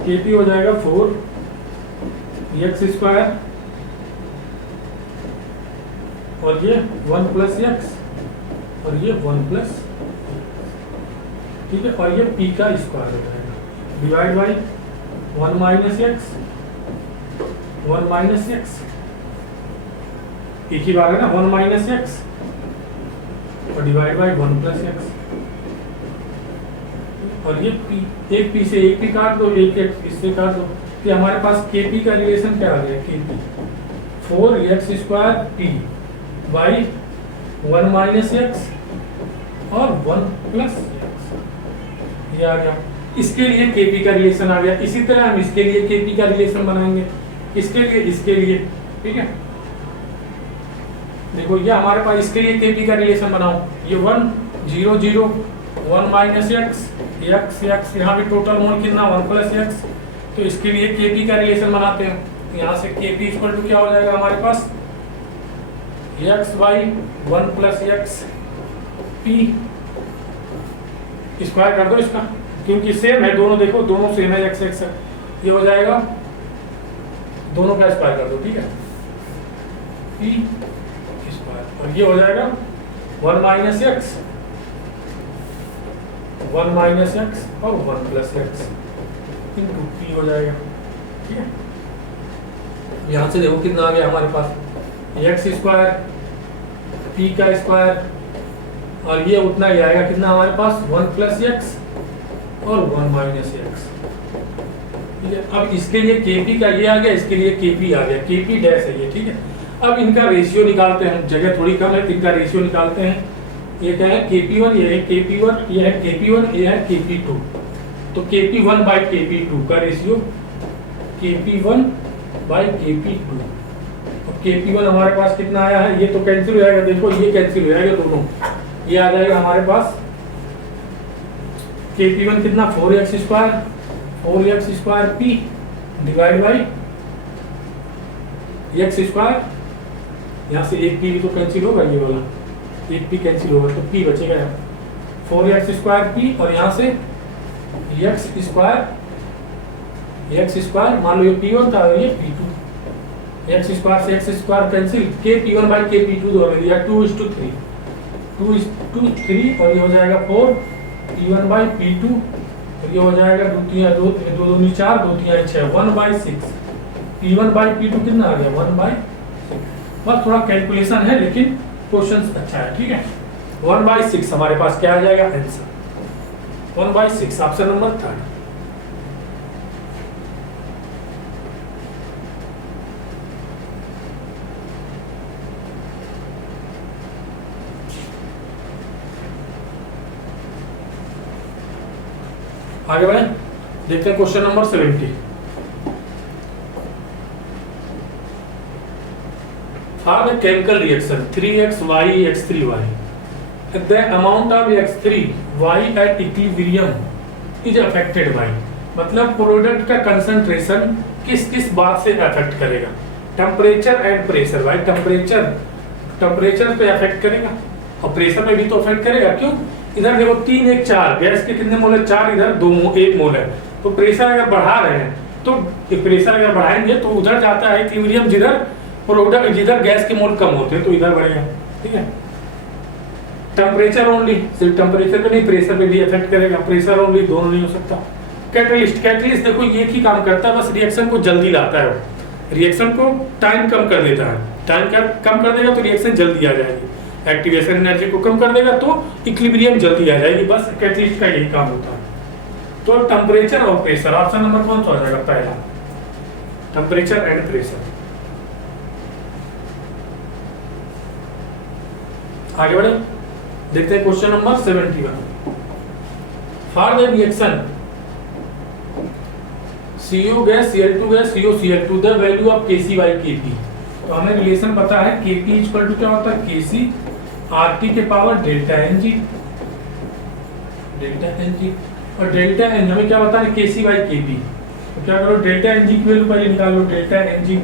Kp हो जाएगा 4x स्क्वायर और ये 1 प्लस एक्स और ये 1 प्लस, ठीक है, और ये P का स्क्वायर हो जाएगा divide by 1 minus x 1 minus x, एक ही बार है ना, 1 माइनस एक्स और डिवाइड बाई 1 प्लस एक्स और ये P, एक P से एक P काट दो, एक x इससे काट दो, तो हमारे पास Kp का रिलेशन क्या आ गया, Kp 4x square P by 1 minus x और 1 प्लस एक्स, ये आ गया। इसके लिए Kp का रिलेशन आ गया। इसी तरह हम इसके लिए Kp का रिलेशन बनाएंगे, इसके लिए, ठीक है। देखो ये हमारे पास इसके लिए Kp का रिलेशन बनाओ, ये 1 0 0 1 माइनस एक्स एक्स एक्स, यहाँ पे टोटल मोल कितना 1 प्लस एक्स, तो इसके लिए Kp का रिलेशन बनाते हैं। यहाँ से Kp इक्वल टू क्या हो जाएगा हमारे पास, x by 1 plus x P square कर दो इसका, क्योंकि सेम है दोनों, देखो दोनों सेम है, x x है, ये हो जाएगा, दोनों का स्क्वायर कर दो, ठीक है, P स्क्वायर और ये हो जाएगा 1 माइनस एक्स 1 माइनस एक्स और 1 प्लस एक्स इंटू P हो जाएगा, ठीक है। यहाँ से देखो कितना आ गया हमारे पास, एक्स स्क्वायर P का स्क्वायर और ये उतना ही आएगा, कितना हमारे पास 1 प्लस एक्स और 1 माइनस एक्स, ठीक है। अब इसके लिए Kp का ये आ गया, इसके लिए Kp आ गया, Kp डैश है ये, ठीक है। अब इनका रेशियो निकालते हैं, जगह थोड़ी कम है तो इनका रेशियो निकालते हैं। ये क्या है Kp1, ये है Kp1, ये है Kp1, ये है Kp2, तो Kp1 बाई Kp2 का रेशियो Kp1 बाई Kp2, और Kp1 हमारे पास कितना आया है, ये तो कैंसिल हो जाएगा, देखो ये कैंसिल हो जाएगा दोनों, ये आ जाएगा हमारे पास Kp1 कितना 4x square P divide by x square, यहाँ से एक P भी तो कैंसिल होगा, ये वाला एक P कैंसिल होगा तो P बचेगा यहाँ 4x स्क्वायर P और यहाँ से x स्क्वायर मान लो ये P1 था और ये P2, x स्क्वायर से x square cancel, Kp1 by Kp2 दो में दिया 2:3 2:3 और ये हो जाएगा 4 P1 बाई P2 और ये हो जाएगा 2 2 2 4 2 3 6 1/6 P1 बाई P2 कितना आ गया 1/6, बस थोड़ा कैलकुलेशन है लेकिन क्वेश्चन अच्छा है, ठीक है। 1/6 हमारे पास क्या आ जाएगा आंसर 1/6, ऑप्शन नंबर 3। आगे बढ़े, देखते हैं question number 70। For the chemical reaction 3xy x3y the amount of x3y at equilibrium is affected by, मतलब प्रोडक्ट का कंसंट्रेशन किस किस बात से अफेक्ट करेगा? Temperature and pressure. भाई टेम्परेचर पे अफेक्ट करेगा और प्रेशर में भी तो अफेक्ट करेगा। क्यों? इधर देखो 3 1 4 गैस के कितने मोल है? 4, इधर 2 1 मोल है। तो प्रेशर अगर बढ़ा रहे हैं तो प्रेशर अगर बढ़ाएंगे तो उधर जाता है इक्विलिब्रियम, जिधर गैस के मोल कम होते हैं तो इधर बढ़ेगा। ठीक है, टेम्परेचर ओनली, सिर्फ टेम्परेचर पे नहीं प्रेशर पे भी अफेक्ट करेगा। प्रेशर ओनली दोनों नहीं हो सकता। कैटलिस्ट देखो ये एक ही काम करता है, बस रिएक्शन को जल्दी लाता है, रिएक्शन को टाइम कम कर देता है। टाइम कम कर देगा तो रिएक्शन जल्दी आ जाएगी, एक्टिवेशन एनर्जी को कम कर देगा तो इक्विलिब्रियम जल्दी आ जाएगी। बस कैटलिस्ट का यही काम होता है। तो टेम्परेचर और प्रेशर, ऑप्शन नंबर कौन सा हो जाएगा? पहला, टेम्परेचर एंड प्रेशर। आगे बढ़े, देखते हैं question number 71। For the reaction CO gas Cl2 gas CO Cl2 the value of Kc by Kp। तो हमें रिलेशन पता है Kp इक्वल टू क्या होता है? Kc RT के पावर डेल्टा Ng और डेल्टा N हमें क्या पता है? Kc by Kp। तो क्या करो, डेल्टा Ng की वैल्यू पहले निकालो। Delta Ng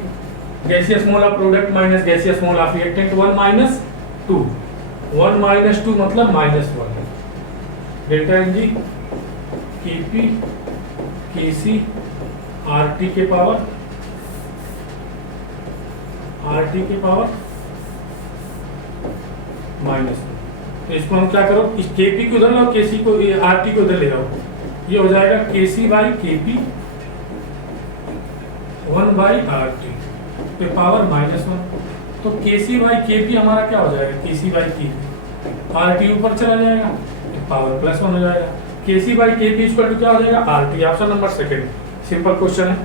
gaseous mole of product minus gaseous mole of reactant 1 minus 2 मतलब -1। Delta Ng Kp Kc RT के पावर माइनस। तो इसको हम क्या करो, इस Kp को उधर लाओ, Kc को RT को उधर ले जाओ। ये हो जाएगा Kc by Kp 1 by RT पे पावर -1। तो Kc बाई Kp हमारा क्या हो जाएगा? Kc बाई Kp RT ऊपर चला जाएगा, पावर +1 हो जाएगा। Kc by Kp equal to क्या हो जाएगा? RT। Option number second, simple question है।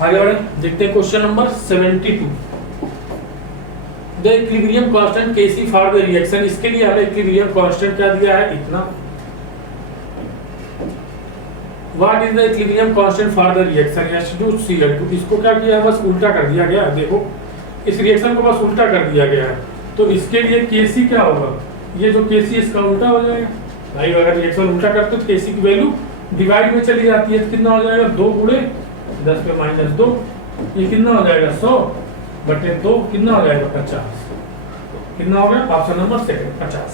आगे बढ़े, देखते हैं question number 72। The equilibrium constant Kc for the reaction. इसके लिए हमें इक्विलिब्रियम कांस्टेंट क्या दिया है? इतना। What is the equilibrium constant for the reaction H2Cl2। इसको क्या किया है? बस उल्टा कर दिया गया है। देखो इस रिएक्शन को बस उल्टा कर दिया गया है। तो इसके लिए Kc क्या होगा? ये जो Kc इसका उल्टा हो जाएगा। भाई अगर रिएक्शन उल्टा करते तो Kc की वैल्यू डिवाइड में चली जाती है। कितना हो जाएगा? 2 गुणे 10 पे -2। ये कितना हो जाएगा? 100 बटे 2 कितना हो जाएगा? 50। कितना हो गया? Option number second 50।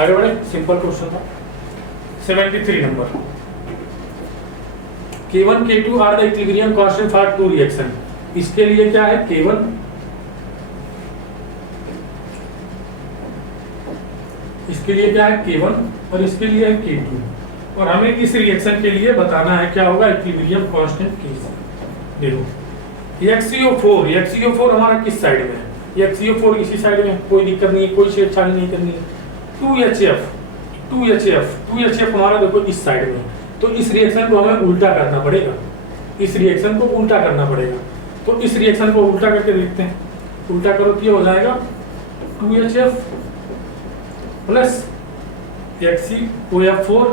आगे बढ़े, सिंपल क्वेश्चन था। 73 number. K1 K2 are the equilibrium constant for two reaction. इसके लिए क्या है? K1 इसके लिए क्या है? K1 और इसके लिए है K2। और हमें इस रिएक्शन के लिए बताना है क्या होगा? Equilibrium constant Kc। देखो HCO4 हमारा किस साइड में है? HCO4 इसी साइड में, कोई दिक्कत नहीं है, कोई छेड़छाड़ नहीं करनी है। 2HF हमारा देखो इस साइड में। तो इस रिएक्शन को हमें उल्टा करना पड़ेगा। तो इस रिएक्शन को उल्टा करके देखते हैं। उल्टा करो तो ये हो जाएगा 2HF प्लस HCOF4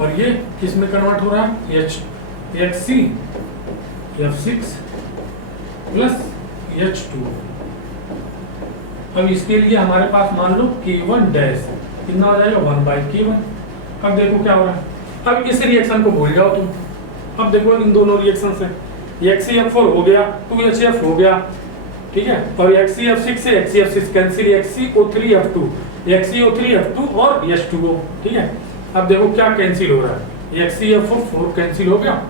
और ये किस में कन्वर्ट हो रहा है? HCF6 plus H2। अब इसके लिए हमारे पास मान लो K1 डैश कितना हो जाएगा? 1 बाई K1। अब देखो क्या हो रहा है। अब इस रिएक्शन को भूल जाओ तुम। अब देखो इन दोनों रिएक्शन से HCF4 हो गया, 2HF हो गया, ठीक है। और HCF6 से HCF6 कैंसिल, HCO3F2 और H2O, ठीक है। अब देखो क्या कैंसिल हो रहा है? HCF4 कैंसिल हो गया,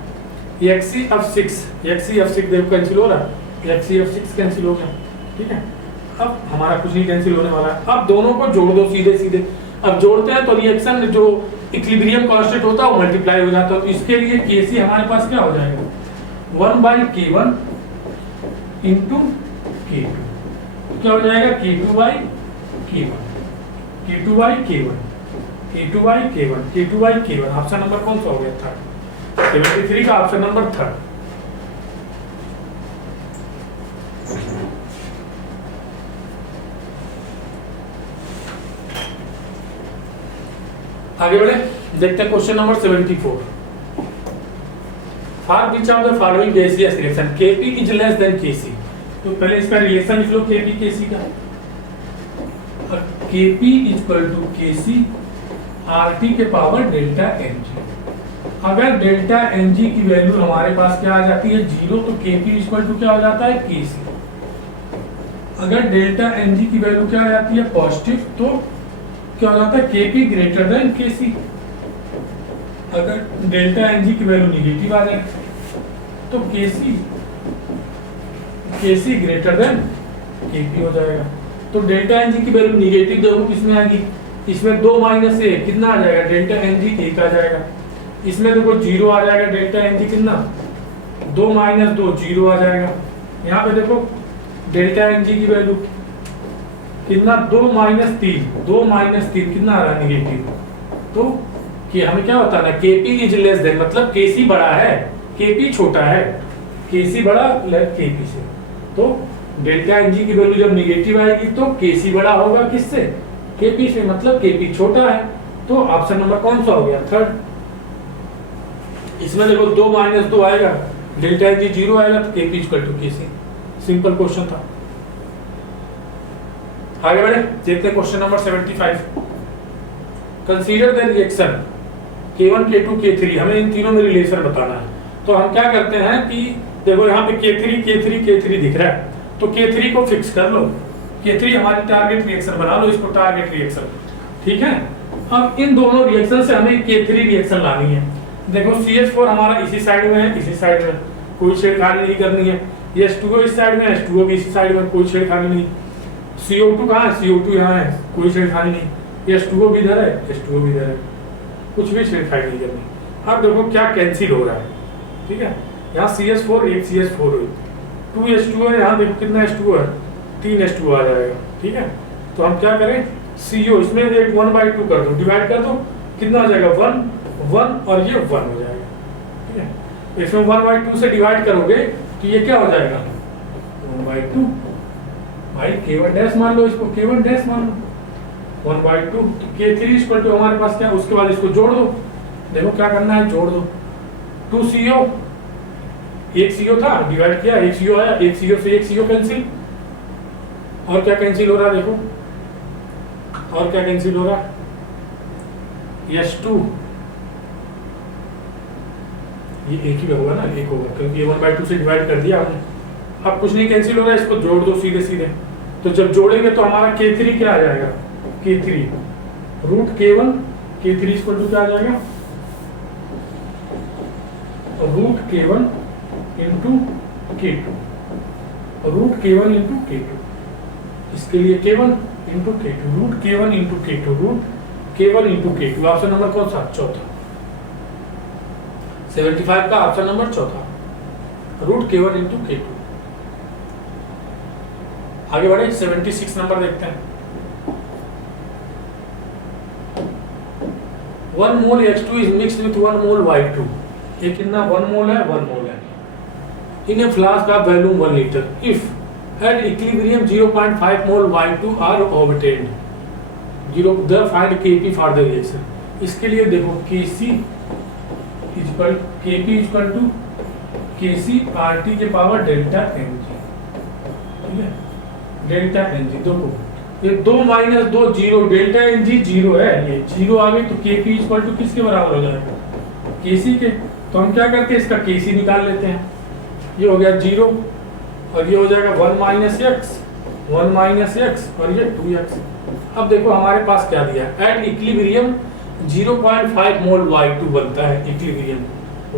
HCF6 देखो कैंसिल हो रहा है, HCF6 कैंसिल हो गया, ठीक है। अब हमारा कुछ नहीं कैंसिल होने वाला है। अब दोनों को जोड़ दो सीधे। अब जोड़ते हैं तो रिएक्शन जो इक्विलिब्रियम कांस्टेंट होता है वो मल्टीप्लाई हो जाता है। तो इसके लिए Kc हमारे पास क्या हो जाएगा? 1 बाई K1 इंटू K2। क्या हो जाएगा? K2 by K1। Option number कौन सा हो गया था? 73 का ऑप्शन नंबर थर्ड। आगे बढ़े, देखते हैं question number 74। For which of the following gaseous reaction Kp is less than Kc। तो पहले इसका रिलेशन लिख लो Kp Kc का। Kp equal to Kc RT के पावर डेल्टा Ng। अगर डेल्टा Ng की वैल्यू हमारे पास क्या आ जाती है 0, तो Kp इक्वल टू क्या हो जाता है Kc। अगर डेल्टा Ng की वैल्यू क्या आ जाती है पॉजिटिव, तो क्या हो जाता है Kp ग्रेटर देन Kc। अगर डेल्टा Ng की वैल्यू निगेटिव आ जाए तो Kc ग्रेटर देन Kp हो जाएगा। तो डेल्टा Ng की वैल्यू निगेटिव देखो किसमें आएगी, इसमें 2 माइनस 1 कितना आ जाएगा डेल्टा Ng 1 आ जाएगा। इसमें देखो 0 आ जाएगा, डेल्टा Ng कितना 2 माइनस 2 0 आ जाएगा। यहाँ पे देखो डेल्टा Ng की वैल्यू कितना 2 माइनस 3 कितना आ रहा है निगेटिव। तो कि हमें क्या होता है ना Kp इज लेस देन, मतलब Kc बड़ा है Kp छोटा है, Kc बड़ा Kp से। तो डेल्टा Ng की वैल्यू जब निगेटिव आएगी तो Kc बड़ा होगा किससे Kp से, मतलब Kp छोटा है। तो ऑप्शन नंबर कौन सा हो गया थर्ड। इसमें देखो 2 माइनस 2 आएगा, डेल्टा Ng 0 आएगा तो Kp equal to Kc। Simple question था। आगे बढ़े, देखते हैं question number 75। Consider the reaction K1 K2 K3, हमें इन तीनों में रिलेशन बताना है। तो हम क्या करते हैं कि देखो यहाँ पे K3 दिख रहा है, तो K3 को फिक्स कर लो, K3 हमारी टारगेट रिएक्शन बना लो, इसको टारगेट रिएक्शन, ठीक है। अब इन दोनों रिएक्शन से हमें K3 रिएक्शन लानी है। देखो CH4 हमारा इसी साइड में है, इसी साइड में कोई छेड़खानी नहीं करनी है। H2O इस साइड में, H2O भी इसी साइड में, कोई छेड़खानी नहीं। CO2 कहाँ है, CO2 यहाँ है, कोई छेड़खानी नहीं। H2O भी इधर है, H2O भी इधर है, कुछ भी छेड़खानी नहीं करनी। अब देखो क्या कैंसिल हो रहा है, ठीक है। यहाँ CH4 एक CH4 2 H2O है, यहाँ देखो कितना H2O है 3 H2O आ जाएगा, ठीक है। तो हम क्या करें CO इसमें एक 1/2 कर दो, डिवाइड कर दो, कितना आ जाएगा 1 और ये 1 हो जाएगा, ठीक है। इसमें 1/2 से डिवाइड करोगे तो ये क्या हो जाएगा 1/2। भाई K1 डैश मान लो, इसको K1 डैश मान लो 1/2। तो K3 इक्वल टू हमारे पास क्या, उसके बाद इसको जोड़ दो, देखो क्या करना है जोड़ दो। 2 CO, एक CO था डिवाइड किया, एक CO आया, एक CO से एक CO कैंसिल। और क्या कैंसिल हो रहा है देखो, और क्या कैंसिल हो रहा है H2, ये एक ही होगा ना, एक होगा क्योंकि 1/2 से डिवाइड कर दिया हमने। अब कुछ नहीं कैंसिल हो रहा है, इसको जोड़ दो सीधे सीधे। तो जब जोड़ेंगे तो हमारा K3 क्या आ जाएगा, K3 root K1, K3 equal to क्या आ जाएगा root K1 into K2, root K1 into K2। इसके लिए K1 into K2, root K1 into K2, root K1 into K2। Option number कौन सा, चौथा। 75 का ऑप्शन नंबर चौथा, रूट K1 इंटू K2। आगे बढ़े 76 नंबर देखते हैं। 1 मोल H2 is mixed with 1 mole Y2। ये कितना 1 मोल है, 1 मोल है। In a flask of volume 1 liter, if at equilibrium 0.5 mole Y2 are obtained, find Kp for the reaction। इसके लिए देखो Kp equal to Kc RT के पावर डेल्टा Ng, ठीक है। डेल्टा Ng देखो ये 2 माइनस 2 0, डेल्टा Ng 0 है, ये 0 आ गई तो Kp इक्वल टू किसके बराबर हो जाएगा Kc के। तो हम क्या करते हैं इसका Kc निकाल लेते हैं, ये हो गया 0 और ये हो जाएगा 1 माइनस x और ये 2x। अब देखो हमारे पास क्या दिया, एट इक्विलिब्रियम 0.5 मोल Y2 बनता है। इक्विलिब्रियम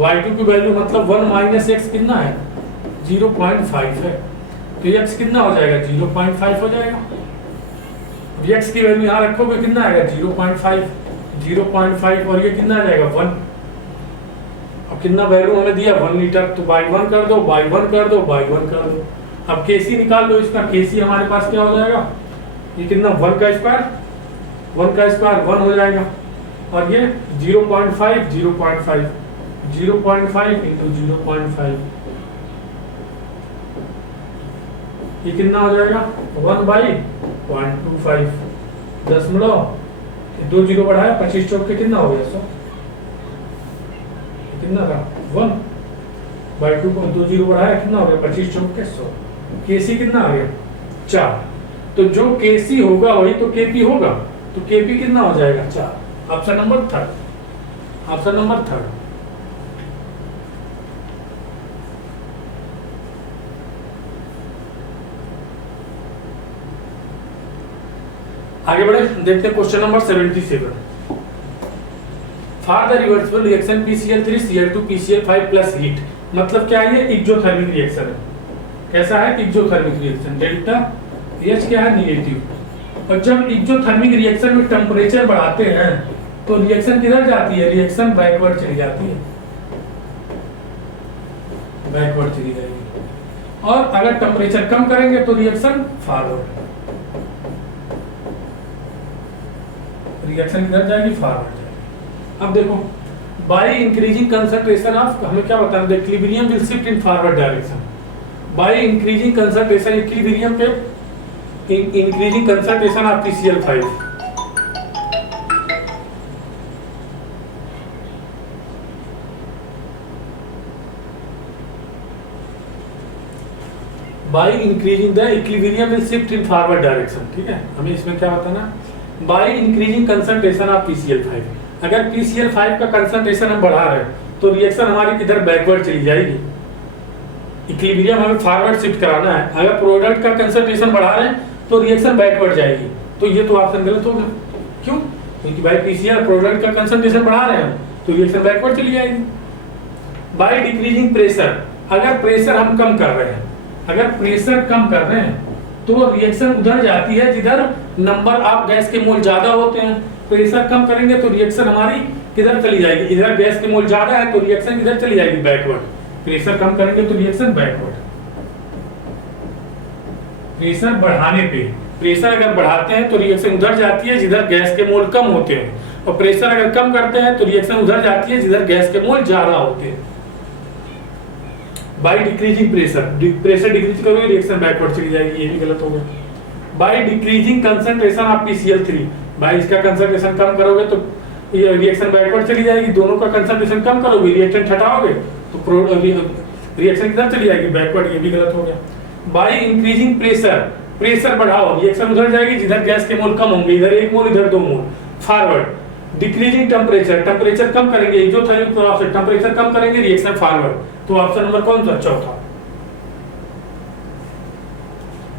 Y2 की वैल्यू मतलब 1 माइनस x कितना है 0.5 है, तो x कितना हो जाएगा 0.5 हो जाएगा। x की वैल्यू यहाँ रखोगे कितना आएगा 0.5 और ये कितना आ जाएगा 1। अब कितना वैल्यू हमें दिया 1 लीटर, तो बाई 1 कर दो, बाई 1 कर दो, बाई 1 कर दो। अब Kc निकाल लो इसका, Kc हमारे पास क्या हो जाएगा, ये कितना 1 का स्क्वायर 1 हो जाएगा और ये 0.5 0.5 इंटू 0.5, ये कितना हो जाएगा 1/0.25 दशमलव, 2 जीरो बढ़ाया 25 चौक के कितना हो गया 100, कितना था 1/2 को 2 जीरो बढ़ाया कितना हो गया 25 चौक के 100, केसी कितना आ गया 4। तो जो केसी होगा वही तो केपी होगा, तो केपी कितना हो जाएगा 4। Option number third, option number third. आगे बढ़े, देखते हैं question number 77। For the reversible reaction PCl3 Cl2 PCl5 plus heat, मतलब क्या है ये एक्सोथर्मिक रिएक्शन है। कैसा है एक्सोथर्मिक रिएक्शन, डेल्टा H क्या है नेगेटिव, और जब एक्सोथर्मिक रिएक्शन में टेम्परेचर बढ़ाते हैं तो रिएक्शन किधर जाती है, रिएक्शन बैकवर्ड चली जाती है, बैकवर्ड चली जाएगी, और अगर टेम्परेचर कम करेंगे तो रिएक्शन फॉरवर्ड, रिएक्शन किधर जाएगी फॉरवर्ड जाएगी। अब देखो बाय इंक्रीजिंग कंसंट्रेशन ऑफ, हमें क्या बताना है, equilibrium will shift in forward direction by increasing concentration, equilibrium पे increasing concentration of PCl5, by increasing the equilibrium will shift in forward direction. ठीक है, हमें इसमें क्या बताना, bye increasing concentration of PCl5, अगर PCl5 का कंसंट्रेशन हम बढ़ा रहे हैं तो रिएक्शन हमारी किधर बैकवर्ड चली जाएगी, इक्विलिब्रियम हमें फॉरवर्ड शिफ्ट कराना है, अगर प्रोडक्ट का कंसंट्रेशन बढ़ा रहे हैं तो रिएक्शन बैकवर्ड जाएगी, तो ये तो ऑप्शन गलत होगा। क्यों, क्योंकि भाई PCl प्रोडक्ट का कंसंट्रेशन बढ़ा रहे हैं तो रिएक्शन बैकवर्ड चली जाएगी। बाय डिक्रीजिंग प्रेशर, अगर प्रेशर हम कम कर रहे हैं, अगर प्रेशर कम कर रहे हैं तो रिएक्शन उधर जाती है जिधर नंबर ऑफ गैस के मोल ज्यादा होते हैं, प्रेशर कम करेंगे तो रिएक्शन हमारी किधर चली जाएगी, इधर गैस के मोल ज्यादा है तो रिएक्शन किधर चली जाएगी बैकवर्ड, प्रेशर कम करेंगे तो रिएक्शन बैकवर्ड। प्रेशर बढ़ाने पे, प्रेशर अगर बढ़ाते हैं तो रिएक्शन उधर जाती है जिधर गैस के मोल कम होते हैं, और प्रेशर अगर कम करते हैं तो रिएक्शन उधर जाती है जिधर गैस के मोल ज्यादा होते हैं। By decreasing pressure, pressure decrease करोगे रिएक्शन बैकवर्ड चली जाएगी, ये भी गलत हो गया। By decreasing concentration of PCl3, भाई इसका कंसंट्रेशन कम करोगे तो ये रिएक्शन बैकवर्ड चली जाएगी, दोनों का कंसंट्रेशन कम करोगे रिएक्टेंट हटाओगे तो रिएक्शन किधर चली जाएगी बैकवर्ड, ये भी गलत हो गया। बाय इंक्रीजिंग प्रेशर, प्रेशर बढ़ाओ रिएक्शन उधर जाएगी जिधर गैस के मोल कम होंगे, इधर 1 मोल इधर 2 मोल, फॉरवर्ड। डिक्रीजिंग टेम्परेचर, टेम्परेचर कम करेंगे, एक्सोथर्मिक प्रभाव से टेम्परेचर कम करेंगे रिएक्शन फॉरवर्ड, तो ऑप्शन नंबर कौन सा, चौथा।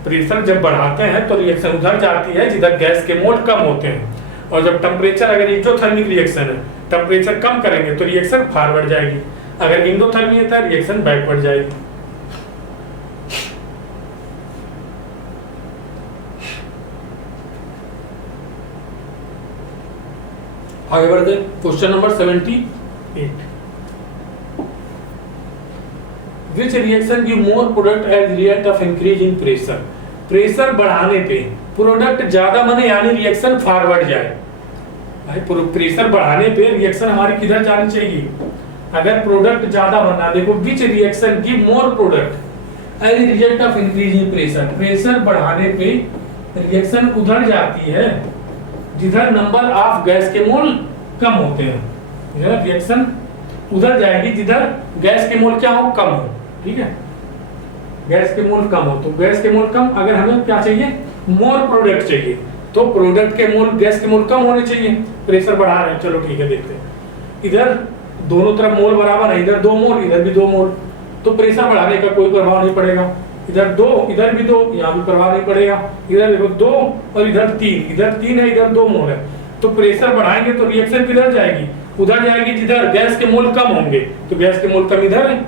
प्रेशर जब बढ़ाते हैं तो रिएक्शन उधर जाती है जिधर गैस के मोल कम होते हैं, और जब टेम्परेचर, अगर एक्सोथर्मिक रिएक्शन है टेम्परेचर कम करेंगे तो रिएक्शन फॉरवर्ड जाएगी, अगर एंडोथर्मिक है रिएक्शन बैकवर्ड जाएगी। आगे बढ़ते हैं, question number 78। Which reaction give more product as result of increase in pressure? Pressure बढ़ाने पे प्रोडक्ट ज्यादा बने यानी रिएक्शन फॉरवर्ड जाए। भाई प्रेशर बढ़ाने पे रिएक्शन हमारी किधर जानी चाहिए, अगर प्रोडक्ट ज्यादा बनना, देखो which reaction give more product as result of increasing pressure, pressure बढ़ाने पे रिएक्शन उधर जाती है जिधर नंबर ऑफ गैस के मोल कम होते हैं, रिएक्शन उधर जाएगी जिधर गैस के मोल क्या हो, कम हो। ठीक है, गैस के मोल कम हो, तो गैस के मोल कम, अगर हमें क्या चाहिए, मोर प्रोडक्ट चाहिए, तो प्रोडक्ट के मोल, गैस के मोल कम होने चाहिए, प्रेशर बढ़ा रहे हैं। चलो ठीक है, देखते हैं, इधर दोनों तरफ मोल बराबर है, इधर 2 मोल इधर भी 2 मोल, तो प्रेशर बढ़ाने का कोई प्रभाव नहीं पड़ेगा, इधर 2 इधर भी 2, यहाँ भी प्रभाव नहीं पड़ेगा, इधर देखो 2 और इधर 3, इधर 3 है इधर 2 मोल है, तो प्रेशर बढ़ाएंगे तो रिएक्शन किधर जाएगी, उधर जाएगी जिधर गैस के मोल कम होंगे, तो गैस के मोल कम इधर है,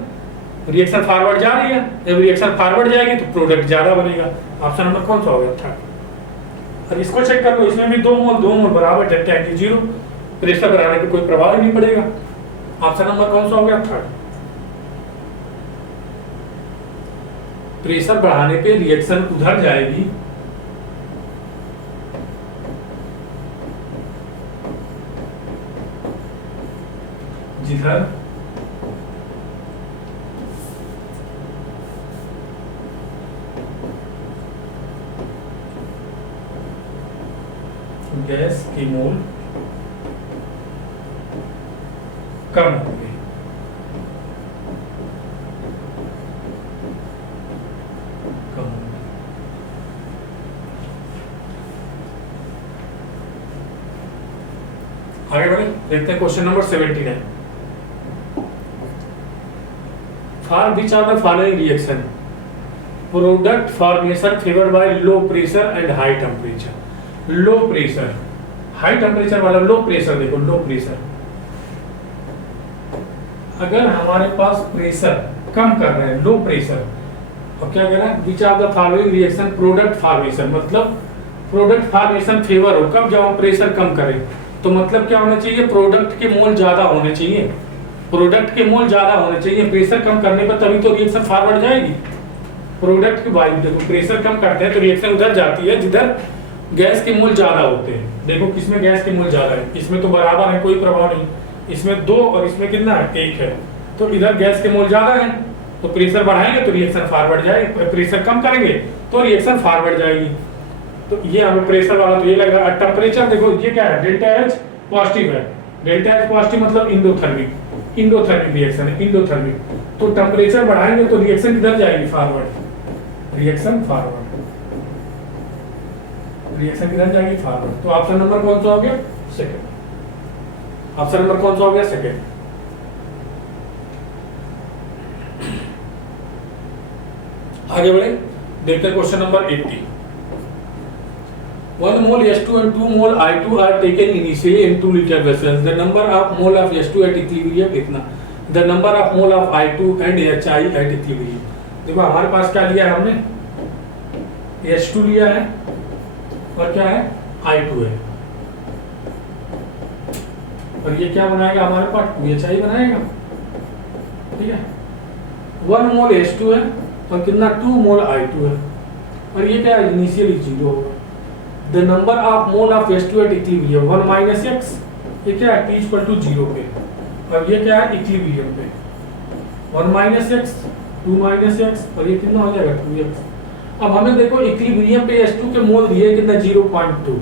रिएक्शन फॉरवर्ड जा रही है, जब रिएक्शन फॉरवर्ड जाएगी तो प्रोडक्ट ज्यादा बनेगा। ऑप्शन नंबर कौन सा होगा, थर्ड। अब इसको चेक कर लो, इसमें भी 2 मोल बराबर डेल्टा एंटी 0, प्रेशर बढ़ाने पे कोई प्रभाव ही नहीं पड़ेगा। ऑप्शन नंबर कौन सा हो गया, थर्ड। प्रेशर बढ़ाने पे रिएक्शन उधर जाएगी जिधर गैस के मोल कम होंगे। कम होंगे। आगे बढ़े, देखते हैं question number 79। For which are the following reaction product formation favoured by low pressure and high temperature. Low pressure, high temperature वाला लो प्रेशर, देखो लो प्रेशर, अगर हमारे पास प्रेशर कम कर रहे हैं, लो प्रेशर, और क्या कह रहा है, which are the following reaction product formation, मतलब प्रोडक्ट फॉर्मेशन फेवर हो कब, जब हम प्रेशर कम करें। तो मतलब क्या होना चाहिए, प्रोडक्ट के मोल ज्यादा होने चाहिए, प्रोडक्ट के मोल ज्यादा होने चाहिए। प्रेशर कम करने पर तभी तो रिएक्शन फॉरवर्ड जाएगी। प्रोडक्ट की वायु, देखो प्रेशर कम करते हैं तो रिएक्शन उधर जाती है जिधर गैस के मोल ज्यादा होते हैं। देखो किसमें गैस के मोल ज्यादा है, इसमें तो बराबर है, कोई प्रभाव नहीं, इसमें 2 और इसमें कितना है, 1 है, तो इधर गैस के मोल ज्यादा है, तो प्रेशर बढ़ाएंगे तो रिएक्शन फॉरवर्ड जाएगी, प्रेशर कम करेंगे तो रिएक्शन फॉरवर्ड जाएगी। तो ये हमें प्रेशर वाला तो ये लग रहा है। टेम्परेचर देखो ये क्या है, डेल्टा एच पॉजिटिव है, डेल्टा एच पॉजिटिव मतलब इंडोथर्मिक, इंडोथर्मिक रिएक्शन है, इंडोथर्मिक। तो टेम्परेचर बढ़ाएंगे तो रिएक्शन किधर जाएगी, फॉरवर्ड, रिएक्शन फॉरवर्ड, रिएक्शन किधर जाएगी, फॉरवर्ड। तो ऑप्शन नंबर कौन सा हो गया, सेकंड। ऑप्शन नंबर कौन सा हो गया, सेकंड। आगे बढ़े, देखते हैं question number 80। 1 mole H2 and 2 mole I2 are taken initially in 2 liter vessels. The number of mole of H2 at equilibrium इतना, the number of mole of I2 and HI at equilibrium। देखो हमारे पास क्या लिया है हमने, H2 लिया है और क्या है, I2 है, और ये क्या बनाएगा हमारे पास, 2HI बनाएगा, ठीक है। 1 मोल H2 है और कितना, 2 मोल I2 है, और ये क्या है, इनिशियली 0 होगा। The number of mole of H2 eight equilibrium 1 minus x, ये क्या है, t इक्वल टू 0 पे, और ये क्या है, इक्विलिब्रियम पे 1 माइनस x, 2 माइनस x, और ये कितना हो जाएगा, 2x। अब हमें देखो इक्विलिब्रियम पे H2 के मोल दिए कितना, 0.2,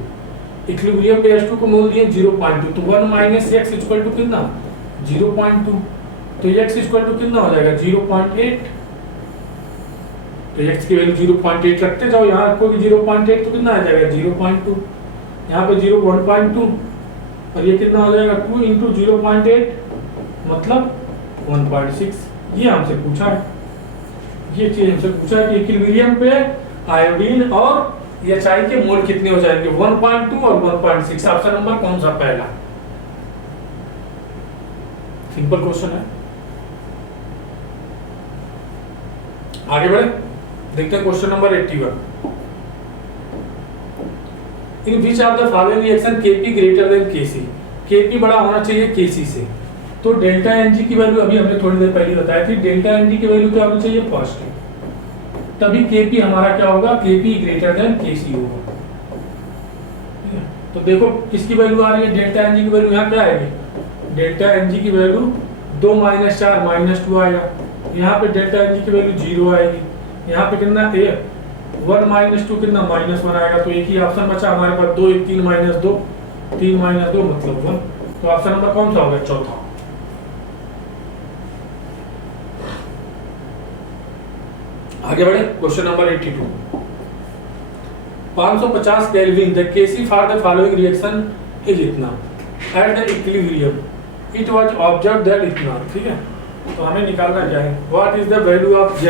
इक्विलिब्रियम पे H2 को मोल दिए 0.2, तो 1 माइनस x इक्वल टू कितना, 0.2, तो x इक्वल टू कितना हो जाएगा, 0.8। तो x की वैल्यू 0.8 रखते जाओ, यहाँ रखोगे 0.8 तो कितना आ जाएगा, 0.2, यहाँ पे 1.2, और ये कितना हो जाएगा, 2 इंटू 0.8 मतलब 1.6। ये हमसे पूछा है, ये चीज हमसे पूछा है कि इक्विलिब्रियम पे आयोडीन और HI के मोल कितने हो जाएंगे, 1.2 और 1.6। ऑप्शन नंबर कौन सा, पहला। सिंपल क्वेश्चन है। आगे बढ़े, देखते हैं question number 81। In which are the following reaction Kp greater than Kc, Kp बड़ा होना चाहिए Kc से। तो डेल्टा Ng की वैल्यू अभी हमने थोड़ी देर पहले बताई थी, डेल्टा Ng की वैल्यू क्या होनी चाहिए, पॉजिटिव, तभी Kp हमारा क्या होगा, Kp ग्रेटर देन Kc होगा। तो देखो किसकी वैल्यू आ रही है, डेल्टा Ng की वैल्यू यहाँ क्या आएगी, डेल्टा Ng की वैल्यू 2 माइनस 4 माइनस 2 आएगा, यहाँ पे डेल्टा Ng की वैल्यू 0 आएगी, यहाँ पे कितना 1 माइनस 2 कितना, -1 आएगा। तो एक ही ऑप्शन बचा हमारे पास, 2 1 3 माइनस 2, 3 माइनस 2 मतलब 1। तो ऑप्शन नंबर कौन सा होगा, चौथा। आगे बढ़े, question number 82। 550 kelvin, the Kc for the following reaction is इतना, at the equilibrium it was observed that इतना, ठीक है। तो हमें निकालना क्या है, what is the value of Z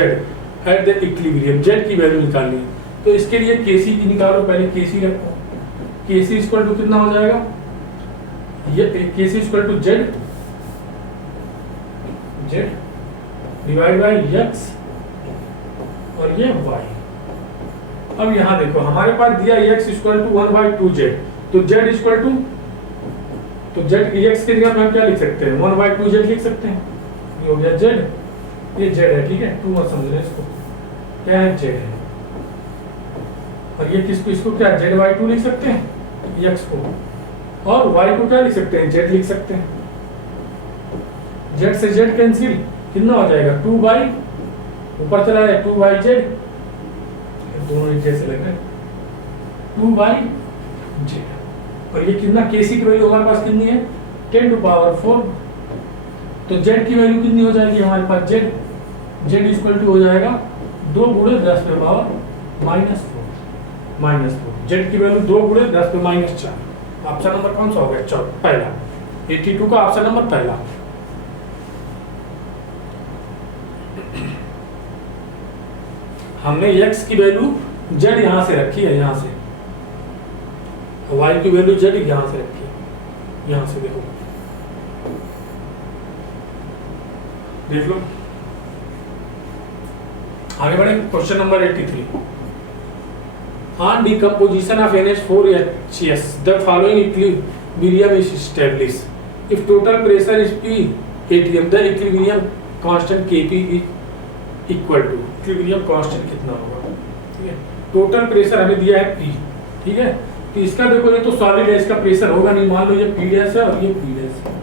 at the equilibrium, Z की वैल्यू निकालनी है। तो इसके लिए Kc की निकालो, पहले Kc रखो, Kc इक्वल टू कितना हो जाएगा, ये Kc equal to Z divide by x और ये y। अब यहाँ देखो हमारे पास दिया x इक्वल टू 1/2z, तो z इक्वल टू, तो z x के जगह हम क्या लिख सकते हैं, 1/2z लिख सकते हैं, ये हो गया z, ये z है, ठीक है, 2 मत समझ रहे इसको, क्या है, z है। और ये किसको, इसको क्या z/2 लिख सकते हैं, x को, और y को क्या लिख सकते हैं, z लिख सकते हैं। z से z कैंसिल, कितना हो जाएगा, 2 बाई, ऊपर चला जाए 2/z, दोनों एक जैसे लग रहे हैं, 2/z। और ये कितना केसी की वैल्यू हमारे पास कितनी है 10 टू पावर 4। तो जेड की वैल्यू कितनी हो जाएगी हमारे पास जेड इक्वल टू हो जाएगा 2 गुणे 10 पे पावर -4 जेड की वैल्यू 2 गुणे 10 पे -4। ऑप्शन नंबर कौन सा हो गया? पहला 82 का ऑप्शन नंबर पहला। हमने x की वैल्यू z यहां से रखी है, यहां से y की वैल्यू z यहां से रखी है, यहां से देखो, देख लो। आगे बढ़े question number 83। On decomposition of NH4HS, the following equilibrium is established. If total pressure is P atm, the equilibrium constant Kp is equal to, equilibrium constant कितना होगा? ठीक है, टोटल प्रेशर हमें दिया है P, ठीक है। तो इसका देखो, ये तो सॉलिड है, इसका प्रेशर होगा नहीं, मान लो ये P डैश है और ये P डैश है।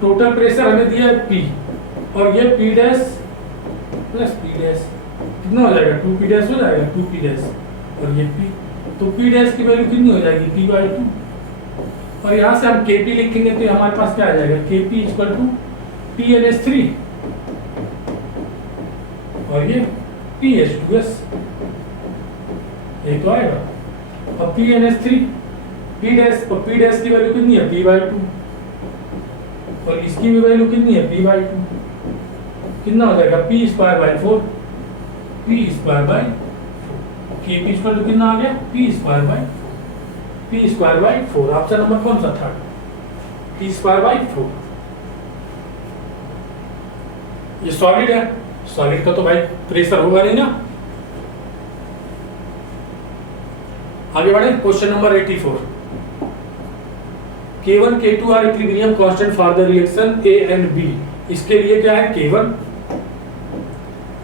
टोटल प्रेशर हमें दिया है P और ये P dash plus P dash कितना हो जाएगा? 2P डैश हो जाएगा, 2P डैश और ये P, तो P डैश की वैल्यू कितनी हो जाएगी? P/2। और यहाँ से हम Kp लिखेंगे तो हमारे पास क्या आ जाएगा? Kp इक्वल टू TnH3 और ये PH2S, ये तो आएगा। अब TnH3 P डैश, और P डैश की वैल्यू कितनी है? P/2 और इसकी भी वैल्यू कितनी है? P/2, कितना हो जाएगा? P²/4, P²/4, Kp equal to कितना आ गया? P²/4। ऑप्शन नंबर कौन सा था? P²/4। ये सॉलिड है, सॉलिड का तो भाई प्रेशर होगा नहीं ना। आगे बढ़े question number 84। K1 K2 are equilibrium constant for the reaction A and B। इसके लिए क्या है? K1,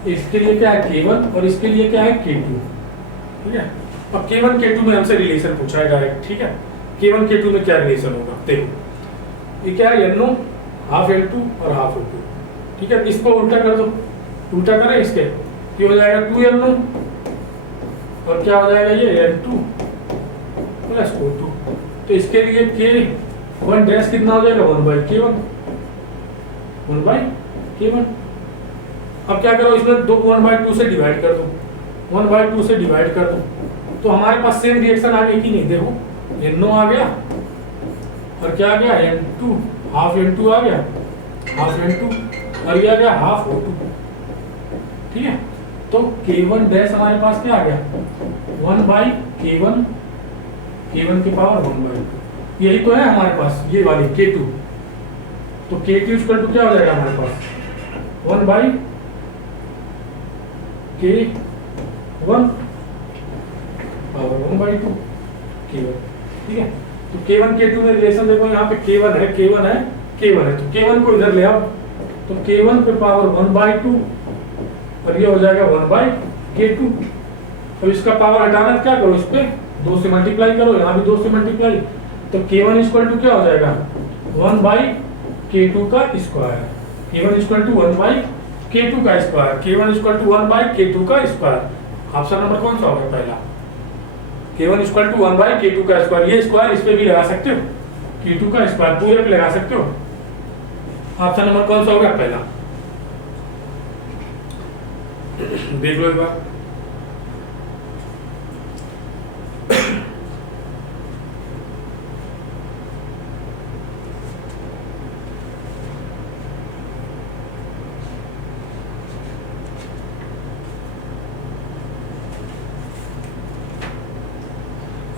इसके लिए क्या है? K1 और इसके लिए क्या है? K2, ठीक है। अब K1 K2 में हमसे रिलेशन पूछा है डायरेक्ट, ठीक है। K1 K2 में क्या रिलेशन होगा? देखो, ये क्या है? NO हाफ N2 और हाफ O2, ठीक है। इसको उल्टा कर दो, उल्टा करें इसके, ये हो जाएगा 2NO और क्या हो जाएगा? ये N2 प्लस O2। तो इसके लिए K1 डैश कितना हो जाएगा? 1/K1, 1/K1। अब क्या करो, इसमें 1/2 से डिवाइड कर दो, 1/2 से डिवाइड कर दो, तो हमारे पास सेम रिएक्शन आ गई कि नहीं? देखो, NO आ गया और क्या आ गया? N2, हाफ N2 आ गया, हाफ N2 और ये आ गया हाफ O2, ठीक है। तो K1 डैश हमारे पास क्या आ गया? 1/K1, K1 की पावर 1/2, यही तो है हमारे पास, ये वाली K2। तो K2 इक्वल टू क्या हो जाएगा हमारे पास? 1/K1 पावर 1/2 K1, ठीक है। तो K1 K2 में रिलेशन देखो, यहाँ पे K1 है, K1 है, K1 है, तो K1 को इधर ले आओ, तो K1 पे पावर 1/2 और ये हो जाएगा 1/K2। तो इसका पावर हटाना क्या करो? इस पे 2 से मल्टीप्लाई करो, यहाँ भी 2 से मल्टीप्लाई, तो K1 इक्वल टू क्या हो जाएगा? 1/K2 का square. K1 equal to 1/K2 का square, K1 equal to 1/K2 का स्क्वायर। ऑप्शन नंबर कौन सा होगा? पहला। K1 इक्वल टू 1/K2 का स्क्वायर, ये स्क्वायर इस पे भी लगा सकते हो, K2 का स्क्वायर पूरे पे लगा सकते हो। ऑप्शन नंबर कौन सा होगा? पहला। देख लो एक बार।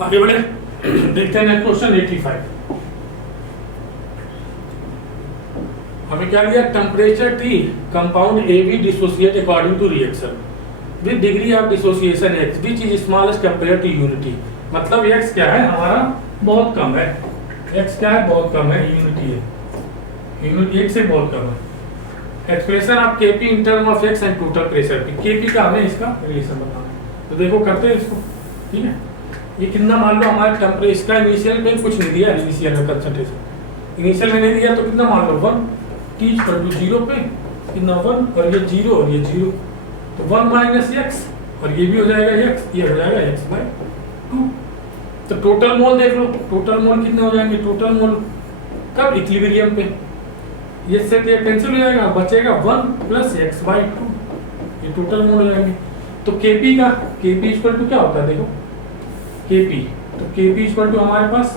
आगे बढ़े, देखते हैं नेक्स्ट क्वेश्चन 85। हमें क्या लिया? Temperature T compound AB dissociate according to reaction with degree of dissociation X which is smallest compare to unity. मतलब X क्या है हमारा? बहुत कम है। X क्या है? बहुत कम है, यूनिटी है, यूनिटी 1 से बहुत कम है। Expression of Kp in term of X and total pressure P। Kp का हमें इसका रिलेशन बताना है, तो देखो करते हैं इसको, ठीक है। ये कितना, मान लो हमारे टेम्परेचर, इसका इनिशियल में कुछ नहीं दिया, इनिशियल में कंसंट्रेशन इनिशियल में नहीं दिया, तो कितना मान लो 1, T इक्वल टू 0 पे कितना 1 और ये 0 और ये 0, तो 1 - x और ये भी हो जाएगा x, ये हो जाएगा x/2। तो टोटल मोल देख लो, टोटल मोल कितने हो जाएंगे, टोटल मोल कब, इक्विलिब्रियम पे, ये से कैंसिल हो जाएगा, बचेगा 1 + x/2, ये टोटल मोल हो जाएंगे। तो Kp का, Kp इक्वल टू क्या होता है देखो, Kp, तो Kp इक्वल टू हमारे पास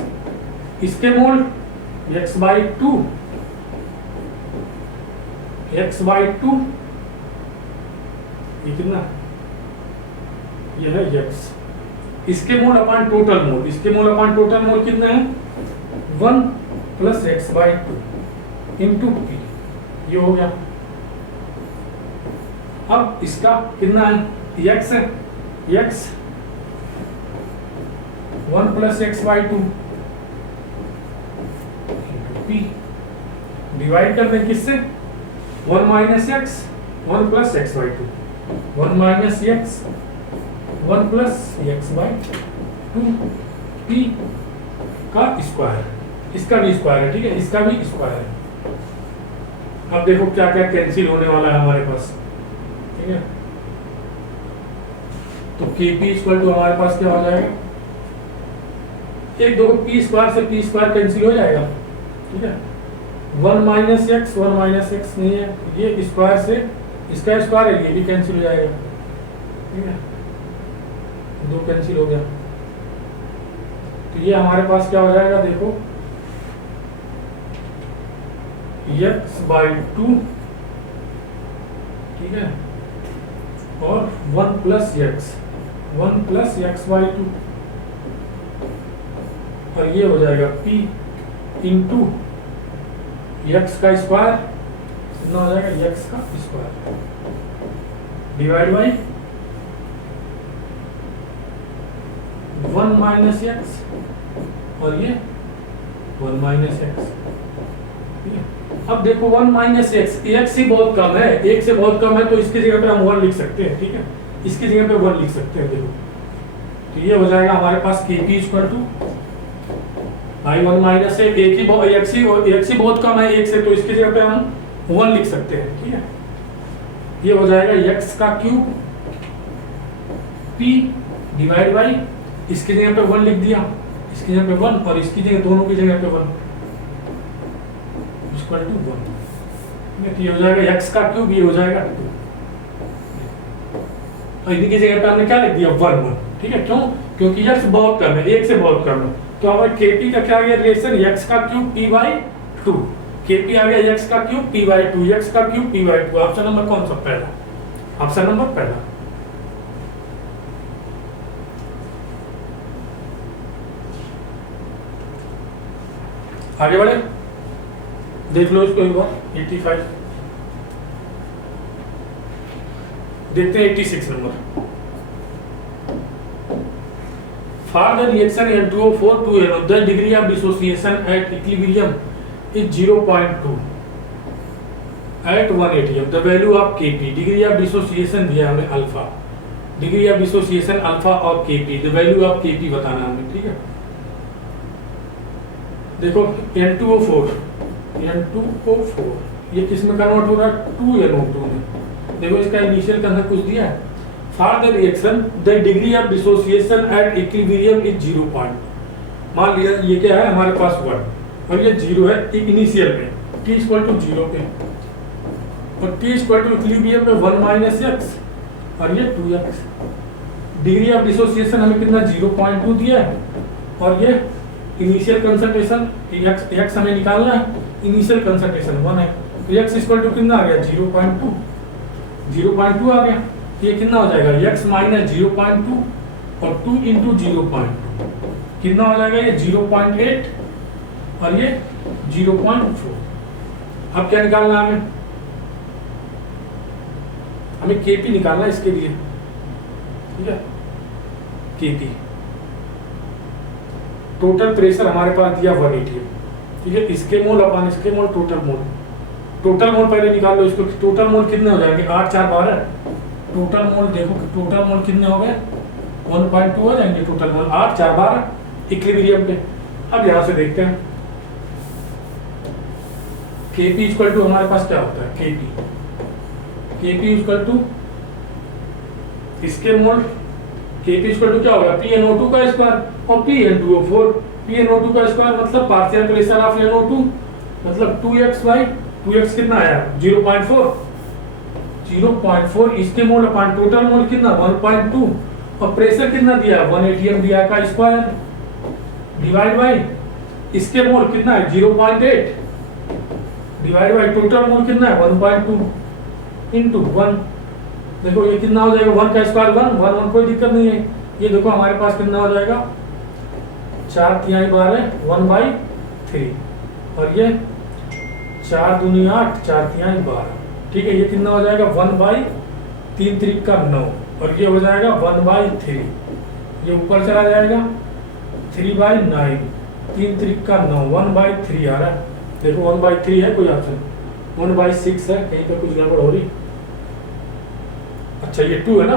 इसके मोल x/2, x/2, ये कितना, ये है x, इसके मोल अपान टोटल मोल, इसके मोल अपान टोटल मोल कितना है 1 + x/2 इंटू p, ये हो गया। अब इसका कितना है, x है, x 1 + x/2 into p, divide कर दें किससे, 1 - x 1 + x/2, 1 - x 1 + x/2 p का स्क्वायर, इसका भी स्क्वायर है, ठीक है, इसका भी स्क्वायर है। अब देखो क्या क्या कैंसिल होने वाला है हमारे पास, ठीक है। तो Kp इक्वल टू हमारे पास क्या हो जाएगा, एक दो p स्क्वायर से p स्क्वायर कैंसिल हो जाएगा, ठीक है। 1 - x 1 - x नहीं है, ये स्क्वायर से इसका स्क्वायर है, ये भी कैंसिल हो जाएगा, ठीक है, दो कैंसिल हो गया। तो ये हमारे पास क्या हो जाएगा देखो, x/2, ठीक है, और 1 + x 1 + x/2, और ये हो जाएगा p इंटू x का स्क्वायर, कितना हो जाएगा x का स्क्वायर डिवाइड बाई 1 - x, और ये 1 - x, ठीक है। अब देखो 1 - x ही बहुत कम है, एक से बहुत कम है, तो इसकी जगह पे हम 1 लिख सकते हैं, ठीक है, इसकी जगह पे 1 लिख सकते हैं देखो। तो ये हो जाएगा हमारे पास Kp इक्वल टू भाई 1 - एक ही x ही बहुत कम है एक से, तो इसकी जगह पे हम 1 लिख सकते हैं, ठीक है। ये हो जाएगा x का क्यूब p डिवाइड बाई, इसकी जगह पे 1 लिख दिया, इसकी जगह पे 1, और इसकी जगह, दोनों की जगह पे 1 इक्वल टू 1, ठीक है। ये हो जाएगा x का क्यूब, ये हो जाएगा 2, और इनकी जगह पे हमने क्या लिख दिया 1, ठीक है। क्यों, क्योंकि x बहुत कम है, एक से बहुत कम है, तो हमारे Kp का क्या आ गया रिलेशन, x का क्यूब p/2, Kp आ गया x का क्यूब p/2, x का क्यूब p/2। ऑप्शन नंबर कौन सा, पहला, ऑप्शन नंबर पहला। आगे बढ़े, देख लो इसको एक बार, 85, देखते हैं 86 number. For the reaction N2O4 to NO, the degree of dissociation at equilibrium is 0.2 at 1 atm. The value of Kp, degree of dissociation दिया है हमें alpha, degree of dissociation alpha और Kp, the value of Kp बताना हमें, ठीक है। देखो N2O4 ये किस में कन्वर्ट हो रहा है, 2NO2 में। देखो इसका इनिशियल कंसेप्ट कुछ दिया है, for the reaction the degree of dissociation at equilibrium is 0 point. मान लिया ये क्या है हमारे पास 1 और ये 0 है इनिशियल में, t इक्वल टू 0 पे, और t इक्वल टू इक्विलिब्रियम में 1 - x और ये 2x। डिग्री ऑफ डिसोसिएशन हमें कितना 0.2 दिया है, और ये इनिशियल कंसंट्रेशन x हमें निकालना है, इनिशियल कंसंट्रेशन 1 है, तो x इक्वल टू कितना आ गया 0.2 आ गया। ये कितना हो जाएगा x - 0.2 और 2 × 0.2 कितना हो जाएगा, ये 0.8 और ये 0.4। अब क्या निकालना है हमें Kp निकालना है इसके लिए, ठीक है। Kp टोटल प्रेशर हमारे पास दिया 180, ठीक है, इसके मोल अपान इसके मोल, टोटल मोल पहले निकाल लो इसको। टोटल मोल कितने हो जाएंगे 8 × 4 = 12, टोटल मोल देखो टोटल मोल कितने हो गए 1.2 हो जाएंगे टोटल मोल, 8 × 4 = 12 इक्विलिब्रियम पे। अब यहां से देखते हैं Kp इक्वल टू हमारे पास क्या होता है, Kp इक्वल टू इसके मोल Kp इक्वल टू क्या होगा PnO2 का स्क्वायर और PN2O4। PnO2 का स्क्वायर मतलब पार्शियल प्रेशर ऑफ NO2 मतलब 2x बाई 2x कितना आया 0.4 इसके मोल अपॉन टोटल मोल कितना 1.2 और प्रेशर कितना दिया 1 atm दिया का स्क्वायर डिवाइड बाई इसके मोल कितना है 0.8 डिवाइड बाई टोटल मोल कितना है 1.2 इंटू 1। देखो ये कितना हो जाएगा 1 का स्क्वायर 1 कोई दिक्कत नहीं है। ये देखो हमारे पास कितना हो जाएगा 4/3 1/3 और ये 4 दूनी 8 4/3 12। ठीक है, ये कितना हो जाएगा 1/3 9 और ये हो जाएगा 1/3। ये ऊपर चला जाएगा 3/9 3 9 1/3 आ रहा है। देखो 1/3 है कोई ऑप्शन 1/6 है कहीं पे कुछ गड़बड़ हो रही। अच्छा ये 2 है ना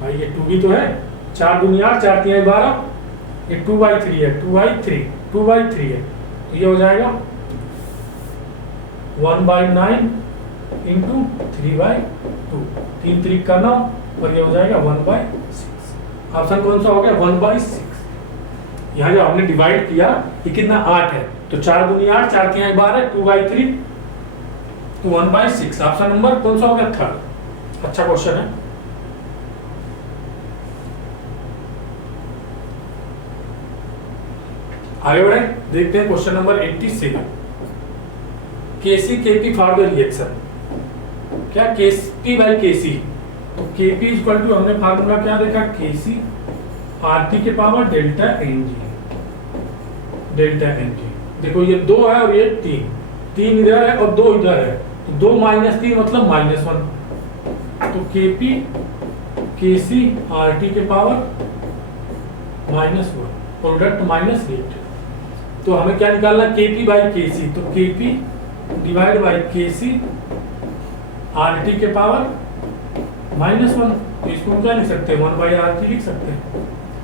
भाई, ये 2 भी तो है 4 दूनी 8 4/3 12। ये 2/3 है 2/3 है तो ये हो जाएगा 1/9 इंटू 3/2 3 9 और ये हो जाएगा 1/6। ऑप्शन कौन सा हो गया 1/6। यहाँ जो हमने डिवाइड किया ये कितना 8 है तो 4 दूनी 8 4/3 12 2/3 तो 1/6। ऑप्शन नंबर कौन सा हो गया थर्ड। अच्छा क्वेश्चन है। आगे बढ़े देखते हैं question number 87। KC KP for the reaction. क्या केपी बाई केसी तो केपी इक्वल टू हमने फार्मूला क्या देखा केसी आरटी के पावर डेल्टा एनजी। देखो ये 2 है और ये 3 इधर है और 2 इधर है तो 2 - 3 मतलब -1 तो केपी केसी आरटी के पावर -1 प्रोडक्ट -8। तो हमें क्या निकालना केपी बाई केसी तो KP divide by KC RT के पावर -1 तो इसको हम क्या लिख सकते हैं 1/RT लिख सकते हैं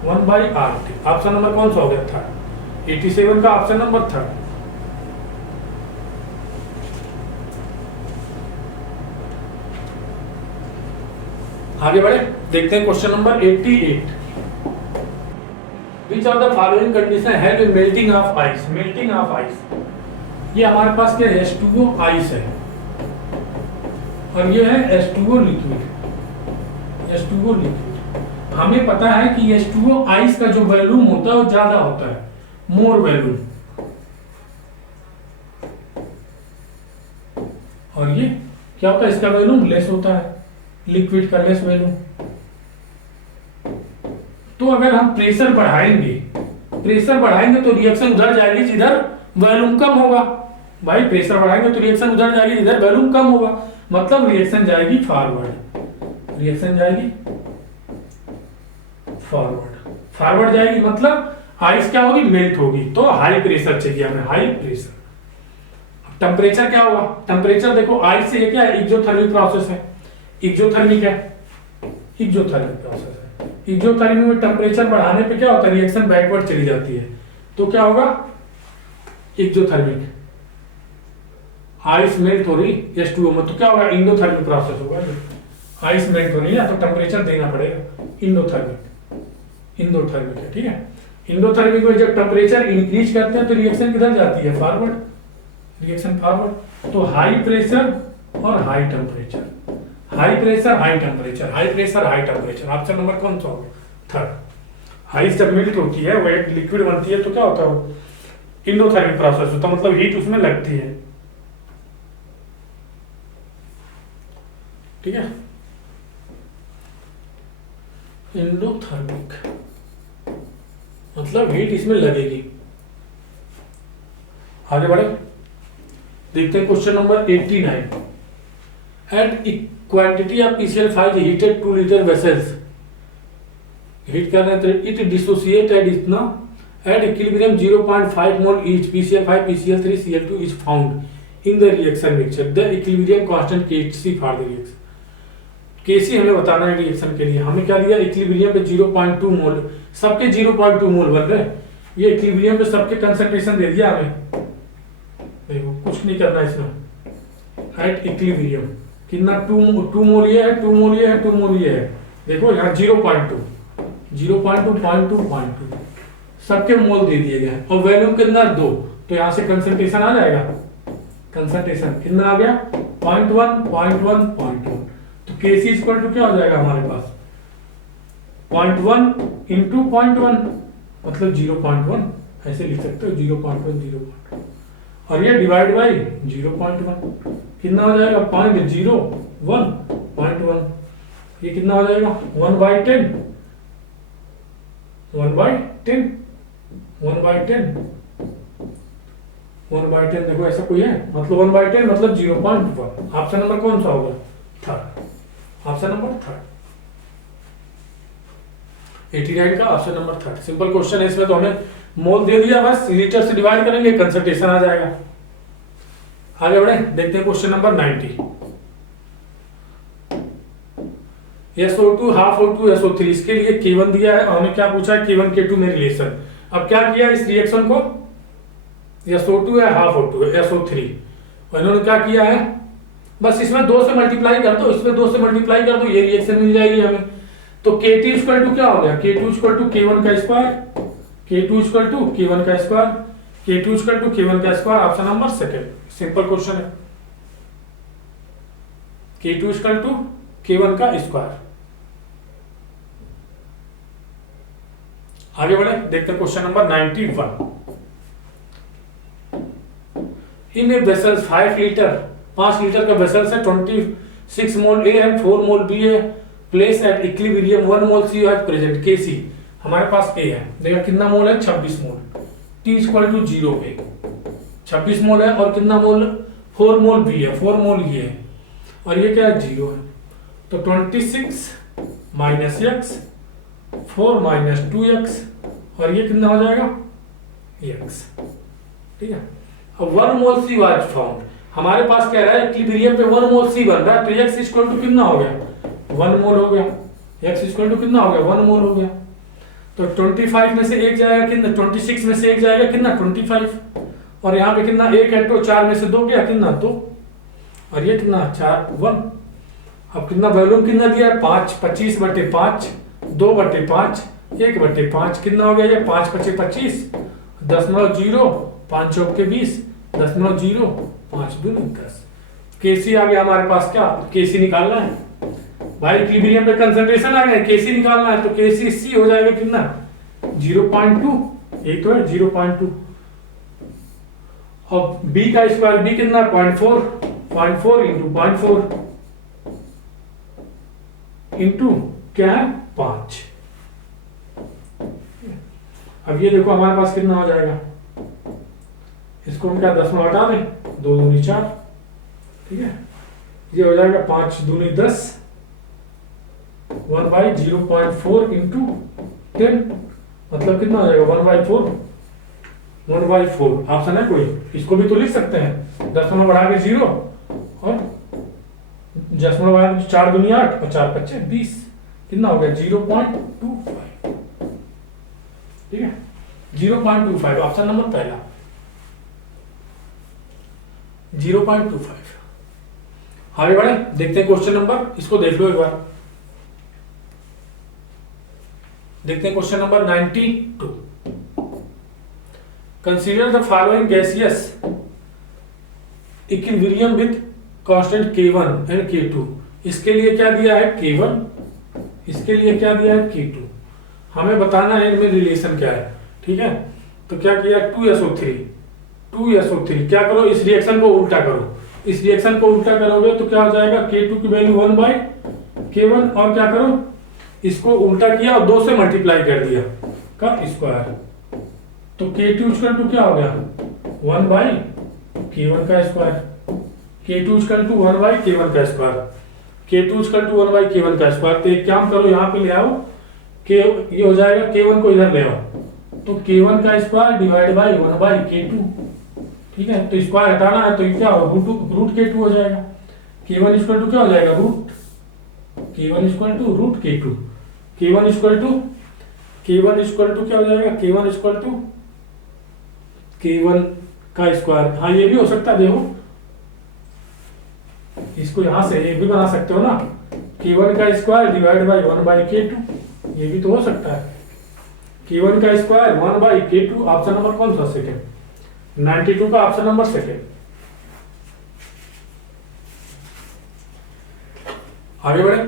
1/RT। ऑप्शन नंबर कौन सा हो गया थर्ड 87 का ऑप्शन नंबर थर्ड। आगे बढ़े देखते हैं question number 88। Which of the following condition help in melting of ice? Melting of ice ये हमारे पास क्या है H2O आइस है और ये है H2O लिक्विड। H2O लिक्विड हमें पता है कि H2O आइस का जो वॉल्यूम होता है वो ज्यादा होता है मोर वॉल्यूम और ये क्या होता है इसका वॉल्यूम लेस होता है लिक्विड का लेस वॉल्यूम। तो अगर हम प्रेशर बढ़ाएंगे तो रिएक्शन उधर जाएगी जिधर वॉल्यूम कम होगा। भाई प्रेशर बढ़ाएंगे तो रिएक्शन उधर जाएगी जिधर वॉल्यूम कम होगा मतलब रिएक्शन जाएगी फॉरवर्ड जाएगी मतलब आइस क्या होगी मेल्ट होगी। तो हाई प्रेशर चाहिए हमें हाई प्रेशर। टेम्परेचर क्या होगा टेम्परेचर देखो आइस से ये क्या है एक्सोथर्मिक प्रोसेस है एक्सोथर्मिक प्रोसेस है। एक्सोथर्मिक में टेम्परेचर बढ़ाने पे क्या होता है रिएक्शन बैकवर्ड चली जाती है तो क्या होगा एक्सोथर्मिक आइस मेल्ट हो रही H2O में तो क्या होगा इंडोथर्मिक प्रोसेस होगा। आइस मेल्ट हो रही है तो टेम्परेचर देना पड़ेगा इंडोथर्मिक है। ठीक है इंडोथर्मिक में जब टेम्परेचर इंक्रीज करते हैं तो रिएक्शन किधर जाती है फॉरवर्ड। तो हाई प्रेशर और हाई टेम्परेचर ऑप्शन नंबर कौन सा होगा थर्ड। आइस जब मेल्ट होती है वो एक लिक्विड बनती है तो क्या होता है इंडोथर्मिक प्रोसेस होता है मतलब हीट उसमें लगती है। ठीक है इंडोथर्मिक मतलब हीट इसमें लगेगी। आगे बढ़े देखते हैं question number 89। At quantity of PCl5 heated 2 litre vessels heat करने तो इट डिसोसिएट एट इतना at equilibrium 0.5 mole each PCl5 PCl3 Cl2 is found in the reaction mixture the equilibrium constant Kc for the reaction. Kc हमें बताना है रिएक्शन के लिए। हमें क्या दिया इक्विलिब्रियम पे 0.2 मोल सबके 0.2 मोल बन रहे ये इक्विलिब्रियम पे सबके कंसंट्रेशन दे दिया हमें। देखो कुछ नहीं करना इसमें एट इक्विलिब्रियम कितना 2 मोल ये है 2 मोल ये है 2 मोल ये है। देखो यहाँ 0.2 0.2 0.2 0.2 सबके मोल दे दिए गए और वॉल्यूम कितना 2, तो यहां से कंसंट्रेशन आ जाएगा। कंसंट्रेशन कितना आ गया 0.1 0.1 0.1, तो Kc इक्वल टू क्या हो जाएगा हमारे पास 0.1 इंटू 0.1 मतलब 0.1, ऐसे लिख सकते हो 0.1 0.1 और ये डिवाइड बाई 0.1 कितना हो जाएगा 0.01 0.1, ये कितना हो जाएगा 1/10 1/10 1/10 1/10 देखो ऐसा कोई है मतलब 1/10 मतलब 0.1। ऑप्शन नंबर कौन सा होगा थर्ड, ऑप्शन नंबर थर्ड 89 का option number third. Simple question है, इसमें तो हमें मोल दे दिया, बस लीटर से डिवाइड करेंगे कंसंट्रेशन आ जाएगा। आगे बढ़े, देखते हैं question number 90। SO2 half O2 SO3 इसके लिए K1 दिया है और हमें क्या पूछा है K1 K2 में रिलेशन। अब क्या किया इस रिएक्शन को, SO2 है हाफ O2 है SO3 और इन्होंने क्या किया है बस इसमें 2 से मल्टीप्लाई कर दो, इसमें 2 से मल्टीप्लाई कर दो, ये रिएक्शन मिल जाएगी हमें। तो K2 इक्वल टू क्या हो गया K2 इक्वल टू K1 का square, K2 equal to K1 का square, K2 equal to K1 का square, option number second. Simple question है, K2 इक्वल टू K1 का स्क्वायर। आगे बढ़े, देखते हैं question number 91। In a vessel 5 litre 5 litre का वेसल है, 26 मोल ए है, 4 मोल बी है, place at equilibrium 1 mole C at present Kc हमारे पास ए है, देखा कितना मोल है 26 मोल, T इक्वल टू 0 पे 26 मोल है और कितना मोल 4 मोल बी है, 4 मोल ये है और ये क्या है 0 है, तो 26 माइनस एक्स 4 माइनस 2x और ये कितना हो जाएगा x, ठीक है। अब 1 मोल सी वाज फाउंड, हमारे पास कह रहा है इक्विलिब्रियम पे 1 मोल सी बन रहा है, तो x इक्वल टू कितना हो गया 1 मोल हो गया, x इक्वल टू कितना हो गया 1 मोल हो गया। तो 25 में से एक जाएगा कितना, 26 में से एक जाएगा कितना 25 और यहाँ पे कितना एक है, तो 4 में से 2 गया कितना 2 और ये कितना 4 1। अब कितना वॉल्यूम कितना दिया है 5, 25/5 2/5 1/5 कितना हो गया ये 5/25 0.0 5 चौक के 20 0.0 5 दूनी 10। Kc आ गया हमारे पास, क्या Kc निकालना है भाई, इक्विलिब्रियम पे कंसंट्रेशन आ गया, Kc निकालना है तो Kc C हो जाएगा कितना 0.2, एक तो है 0.2 और B का स्क्वायर B कितना 0.4 इंटू 0.4 इंटू क्या है 5। अब ये देखो हमारे पास कितना हो जाएगा, इसको हम क्या 10 में हटा दें, 2 दूनी 4, ठीक है, ये हो जाएगा 5 दूनी 10 1/0.4 इंटू 10 मतलब कितना हो जाएगा 1/4 ऑप्शन है कोई, इसको भी तो लिख सकते हैं 10 में बढ़ा के 0 और 10 में बढ़ा के 4 दूनी 8 और 4 5 20 कितना हो गया 0.25, ठीक है 0.25 ऑप्शन नंबर पहला 0.25। आगे बढ़े, देखते हैं क्वेश्चन नंबर, इसको देख लो एक बार, देखते हैं question number 92। Consider the following gaseous equilibrium with constant K1 and K2। इसके लिए क्या दिया है K1, इसके लिए क्या दिया है K2, हमें बताना है इनमें रिलेशन क्या है, ठीक है। तो क्या किया 2SO3 क्या करो इस रिएक्शन को उल्टा करो, इस रिएक्शन को उल्टा करोगे तो क्या हो जाएगा K2 की वैल्यू 1/K1 और क्या करो इसको उल्टा किया और 2 से मल्टीप्लाई कर दिया का स्क्वायर, तो K2 इक्वल टू क्या हो गया 1/K1 का square, K2 equal to 1/K1 का square, K2 equal to 1/K1 का स्क्वायर। तो एक काम करो यहाँ पे ले आओ K, ये हो जाएगा K1 को इधर ले आओ तो K1 का स्क्वायर डिवाइड बाई 1/K2, ठीक है। तो स्क्वायर हटाना है तो ये क्या होगा रूट K2 हो जाएगा, K1 इक्वल टू क्या हो जाएगा K1 equal to root K2, K1 equal to क्या हो जाएगा K1 इक्वल टू K1 का स्क्वायर, हाँ ये भी हो सकता है, देखो इसको यहां से ये भी बना सकते हो ना, K1 का स्क्वायर डिवाइड बाई 1/K2 ये भी तो हो सकता है। K1 का स्क्वायर 1/K2, ऑप्शन नंबर कौन सा? सेकेंड। 92 का ऑप्शन नंबर सेकेंड। आगे बढ़े,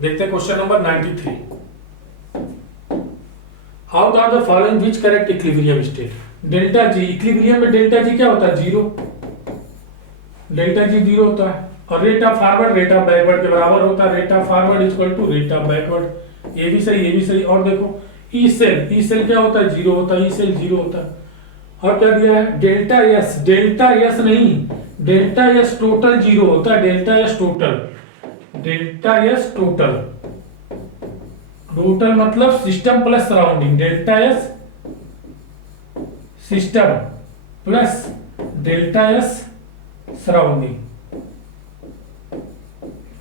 देखते हैं question number 93। How are the following which correct equilibrium state? Delta G, equilibrium में डेल्टा जी क्या होता है? जीरो। डेल्टा जी जीरो होता है। और rate of forward rate of backward के बराबर होता है। Rate of forward equal to rate of backward. ये भी सही, ये भी सही। और देखो ई सेल क्या होता है? जीरो होता है। ई सेल जीरो होता है। और क्या दिया है? डेल्टा एस, डेल्टा एस नहीं, डेल्टा एस टोटल जीरो होता है। Delta S total, delta S total, total मतलब system plus surrounding. Delta S system plus delta S surrounding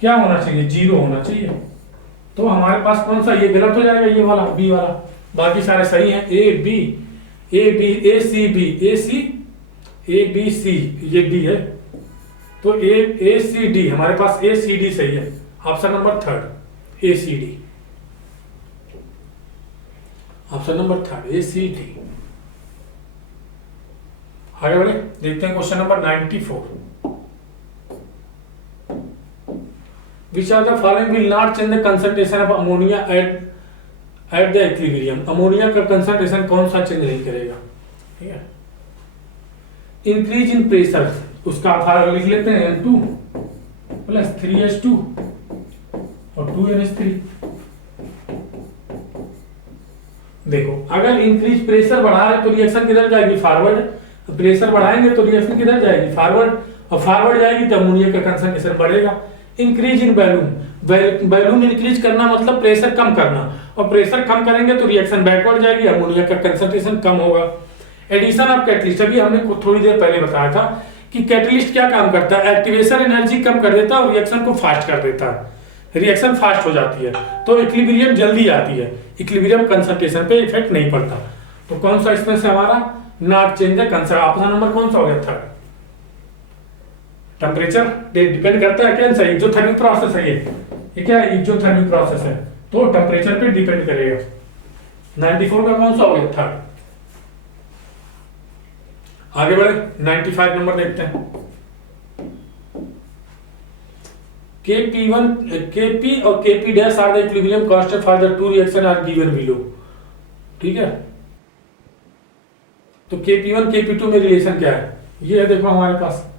क्या होना चाहिए? जीरो होना चाहिए। तो हमारे पास कौन सा? ये गलत हो जाएगा, ये वाला बी वाला। बाकी सारे सही हैं। A B A C B, A B C, ये डी है। तो ए सी डी, हमारे पास ए सी डी सही है। Option number third, A C D. Option number third, A C D. आगे बढ़े, देखते हैं question number 94। Which of the following will not change the concentration of ammonia at the equilibrium? Ammonia का कंसंट्रेशन कौन सा चेंज नहीं करेगा? ठीक है। इंक्रीज इन प्रेशर, उसका फार्मूला लिख लेते हैं, N2 प्लस 3H2 और 2NH3। देखो अगर इंक्रीज प्रेशर बढ़ा है तो रिएक्शन किधर जाएगी? फॉरवर्ड। प्रेशर बढ़ाएंगे तो रिएक्शन किधर जाएगी? फॉरवर्ड। और फॉरवर्ड जाएगी तो अमोनिया का कंसंट्रेशन बढ़ेगा। Increase in balloon, balloon increase करना मतलब प्रेशर कम करना, और प्रेशर कम करेंगे तो रिएक्शन बैकवर्ड जाएगी, अमोनिया का कंसंट्रेशन कम होगा। एडिशन ऑफ कैटलिस्ट, अभी हमने थोड़ी देर पहले बताया था कि कैटलिस्ट क्या काम करता है? एक्टिवेशन एनर्जी कम कर देता है और रिएक्शन को फास्ट कर देता है। रिएक्शन फास्ट हो जाती है तो इक्विलिब्रियम जल्दी आती है, इक्विलिब्रियम कंसंट्रेशन पे इफेक्ट नहीं पड़ता। तो कौन सा इसमें से हमारा नॉट चेंज है कंसंट्रेशन? ऑप्शन नंबर कौन सा हो गया? थर्ड। टेम्परेचर डिपेंड करता है, क्या एक्सोथर्मिक प्रोसेस है ये क्या है? एक्सोथर्मिक प्रोसेस है तो टेम्परेचर पे डिपेंड करेगा। 94 का कौन सा हो गया? थर्ड। आगे बढ़े, 95 नंबर देखते हैं। Kp1, Kp और Kp dash are the equilibrium constant for the two reaction are given below. ठीक है, तो Kp1 Kp2 में रिलेशन क्या है? ये है, देखो हमारे पास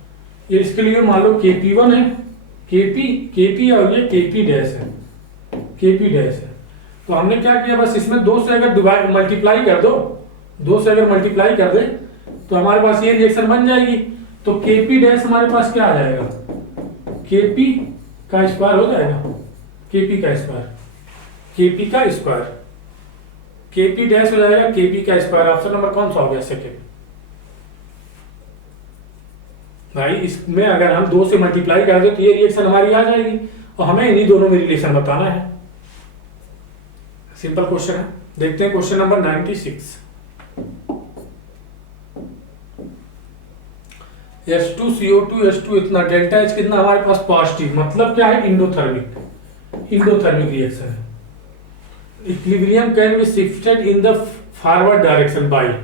ये, इसके लिए मान लो Kp1 है, Kp और ये Kp डैश है, Kp डैश है। तो हमने क्या किया, बस इसमें 2 से अगर डिवाइड मल्टीप्लाई कर दो, 2 से अगर मल्टीप्लाई कर दे तो हमारे पास ये रिएक्शन बन जाएगी। तो Kp डैश हमारे पास क्या आ जाएगा? Kp का स्क्वायर हो जाएगा, Kp का स्क्वायर, Kp का स्क्वायर, Kp डैश हो जाएगा Kp का स्क्वायर। ऑप्शन नंबर कौन सा हो गया? सेकेंड। भाई इसमें अगर हम 2 से मल्टीप्लाई कर दे तो ये रिएक्शन हमारी आ जाएगी और हमें इन्हीं दोनों में रिलेशन बताना है। सिंपल क्वेश्चन है। देखते हैं क्वेश्चन नंबर 96। H2CO2 H2 इतना, डेल्टा H कितना हमारे पास? पॉजिटिव। मतलब क्या है? इंडोथर्मिक, इंडोथर्मिक रिएक्शन है। Equilibrium can be shifted in the forward direction bye,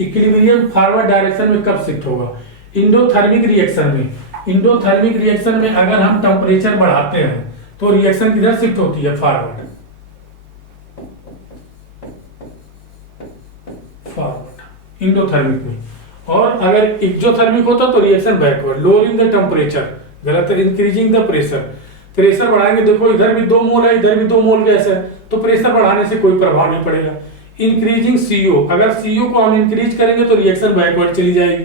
equilibrium forward direction में कब शिफ्ट होगा? इंडोथर्मिक रिएक्शन में। इंडोथर्मिक रिएक्शन में अगर हम टेम्परेचर बढ़ाते हैं तो रिएक्शन किधर शिफ्ट होती है? फॉरवर्ड, फॉरवर्ड इंडोथर्मिक में। और अगर एक्सोथर्मिक होता तो reaction backward, lowering the temperature, गलत है, इंक्रीजिंग द प्रेशर। प्रेशर बढ़ाएंगे, देखो इधर भी 2 मोल है, इधर भी 2 मोल गैस है, तो प्रेशर बढ़ाने से कोई प्रभाव नहीं पड़ेगा। इंक्रीजिंग CO, अगर CO को हम इंक्रीज करेंगे तो रिएक्शन बैकवर्ड चली जाएगी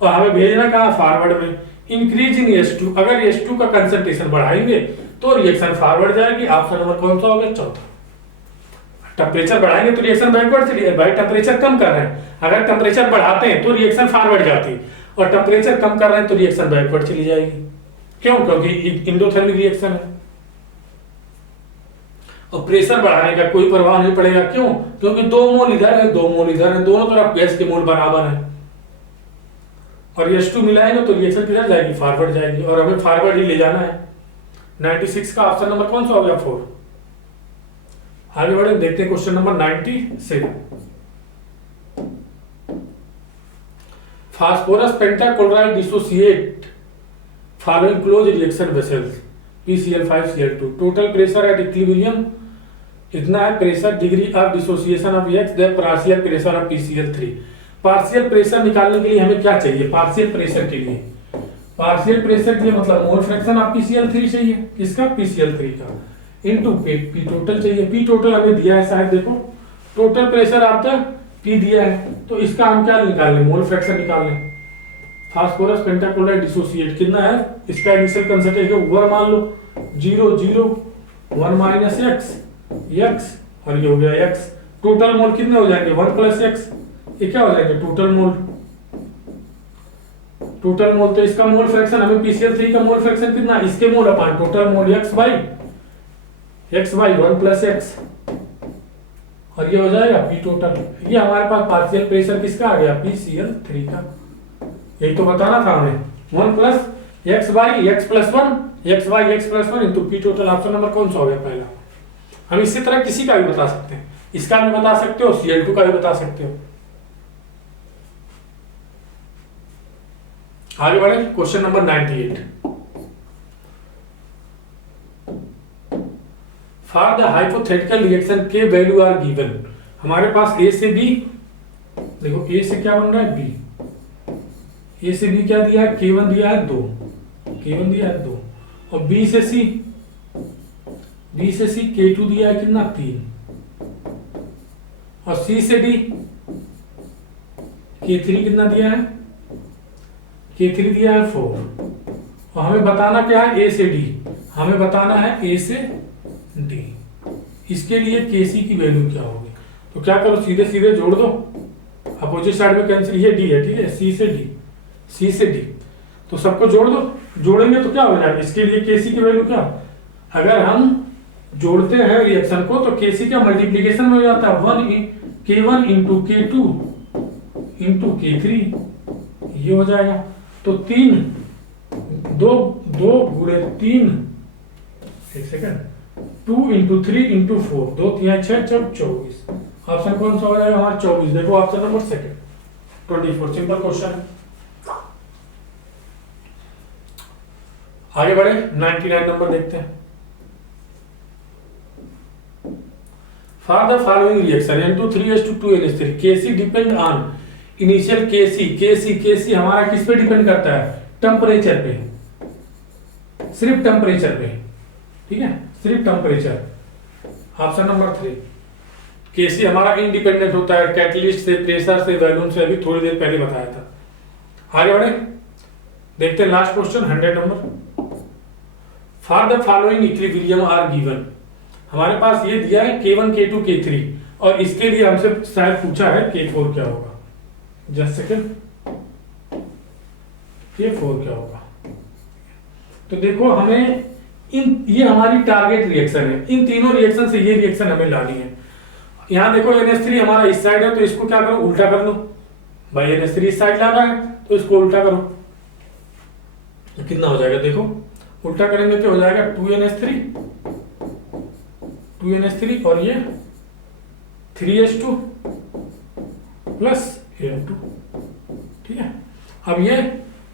और हमें भेजना कहाँ? फॉरवर्ड में। इंक्रीज इन H2, अगर H2 का कंसंट्रेशन बढ़ाएंगे तो रिएक्शन फॉरवर्ड जाएगी। ऑप्शन नंबर कौन सा हो गया? चौथा। टेम्परेचर बढ़ाएंगे तो रिएक्शन बैकवर्ड चली जाएगी। भाई टेम्परेचर कम कर रहे हैं, अगर टेम्परेचर बढ़ाते हैं तो रिएक्शन फॉरवर्ड जाती, और टेम्परेचर कम कर रहे हैं तो रिएक्शन बैकवर्ड चली जाएगी। क्यों? क्योंकि इंडोथर्मिक रिएक्शन है और प्रेशर बढ़ाने का कोई प्रभाव नहीं पड़ेगा। क्यों? क्योंकि 2 मोल इधर है, 2 मोल इधर है, दोनों तरफ गैस के मोल बराबर है और H2 मिलाएंगे तो रिएक्शन किधर जाएगी? फॉरवर्ड जाएगी और हमें फॉरवर्ड ही ले जाना है। 96 का ऑप्शन नंबर कौन सा हो गया? 4। आगे बढ़े, देखते हैं question number 97। Phosphorus pentachloride dissociate following close reaction vessels PCl5Cl2। Total pressure at equilibrium इतना है, pressure degree of dissociation of X the partial pressure of PCl3। Partial pressure निकालने के लिए हमें क्या चाहिए? पार्शियल प्रेशर के लिए, पार्शियल प्रेशर के लिए मतलब मोल फ्रैक्शन ऑफ PCl3 चाहिए, किसका? PCl3 का, इनटू P टोटल चाहिए। P टोटल हमें दिया है शायद, देखो टोटल प्रेशर आपका P दिया है, तो इसका हम क्या निकाल लें? मोल फ्रैक्शन निकाल लें। फास्फोरस पेंटाक्लोराइड डिसोसिएट कितना है? इसका इनिशियल कंसंट्रेशन 1 मान लो, 0 0 1 माइनस x और ये हो गया x। टोटल मोल कितने हो जाएंगे? 1 प्लस x, ये क्या हो जाएंगे? Total mole. टोटल मोल तो इसका मोल फ्रैक्शन, हमें PCl3 का मोल फ्रैक्शन कितना? इसके mole upon total mole x by 1 plus x, और ये हो जाएगा P टोटल। ये हमारे पास पार्शियल प्रेशर किसका आ गया? PCl3 का। यही तो बताना था हमें, 1 plus x by x plus 1 into P total. Option number कौन सा हो गया? पहला। हम इसी तरह किसी का भी बता सकते हैं, इसका भी बता सकते हो, Cl2 का भी बता सकते हो। आगे बढ़े, question number 98। For the hypothetical reaction के वैल्यू आर गिवन। हमारे पास A से B, देखो A से क्या बन रहा है? B। A से B क्या दिया है? K1 दिया है 2, K1 दिया है 2, और B से C K2 दिया है कितना? 3, और C से D K3 कितना दिया है? K3 दिया है 4, और हमें बताना क्या है? A से D, हमें बताना है A से D। इसके लिए Kc की वैल्यू क्या होगी? तो क्या करो, सीधे सीधे जोड़ दो, अपोजिट साइड में कैंसिल, ये D है, ठीक है, C से D, तो सबको जोड़ दो। जोड़ेंगे तो क्या हो जाएगा? इसके लिए Kc की वैल्यू क्या? अगर हम जोड़ते हैं रिएक्शन को तो Kc क्या मल्टीप्लीकेशन में हो जाता है, K1 into K2 into K3, ये हो जाएगा। तो 3 2 गुणे 3, एक सेकेंड, 2 इंटू 3 इंटू 4, 2 3 6 24। ऑप्शन कौन सा हो जाएगा हमारा? 24। देखो option number second, 24। Simple question है। आगे बढ़े, 99 नंबर देखते हैं। For the following reaction N2 3:2NH3 Kc depend on initial Kc हमारा किस पे डिपेंड करता है? टेम्परेचर पे, सिर्फ टेम्परेचर पे, ठीक है, सिर्फ टेम्परेचर। Option number 3। Kc हमारा इंडिपेंडेंट होता है कैटलिस्ट से, प्रेशर से, वॉल्यूम से, अभी थोड़ी देर पहले बताया था। आगे बढ़े, देखते हैं last question 100 number. For the following equilibrium are given. हमारे पास ये दिया है K1 K2 K3, और इसके लिए हमसे शायद पूछा है K4 क्या होगा। जस्ट सेकेंड, K4 क्या होगा? तो देखो हमें ये हमारी टारगेट रिएक्शन है, इन तीनों रिएक्शन से ये रिएक्शन हमें लानी है। यहाँ देखो NH3 हमारा इस साइड है, तो इसको क्या करो? उल्टा कर लो भाई। NH3 इस साइड लाना है तो इसको उल्टा करो, तो कितना हो जाएगा? देखो उल्टा करेंगे तो हो जाएगा 2NH3 और ये 3H2 प्लस N2, ठीक है। अब ये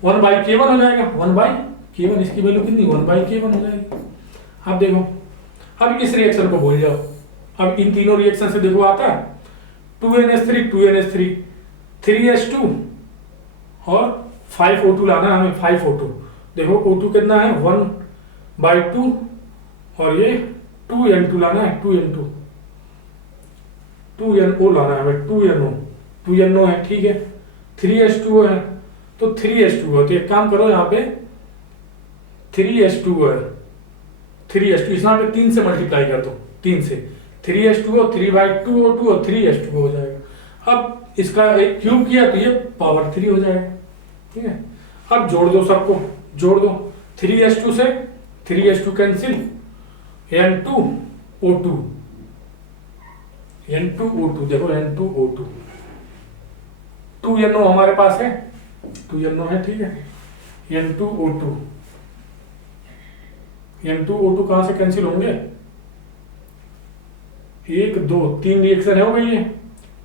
1/K1 हो जाएगा, 1/K1, इसकी वैल्यू कितनी? 1/K1 हो जाएगी। अब देखो, अब इस रिएक्शन को भूल जाओ। अब इन तीनों रिएक्शन से देखो आता है 2NH3 3H2 और 5O2 लाना है हमें, 5O2। देखो O2 कितना है? 1/2, और ये 2N2 लाना है, 2NO लाना है हमें, 2NO है, ठीक है। 3H2 है, तो 3H2 है, तो एक काम करो, यहाँ पे 3H2 है, 3H2 इस यहाँ पे 3 से मल्टीप्लाई कर दो, 3 से 3H2 और 3/2O2 और 3H2 हो जाएगा। अब इसका एक क्यूब किया तो ये पावर 3 हो जाएगा, ठीक है। अब जोड़ दो, सबको जोड़ दो, 3H2 से 3H2 कैंसिल, N2O2 देखो N2O2, 2NO हमारे पास है, 2NO है, ठीक है। N2O2 कहां से कैंसिल होंगे? 1 2 3 रिएक्शन है हो गई है,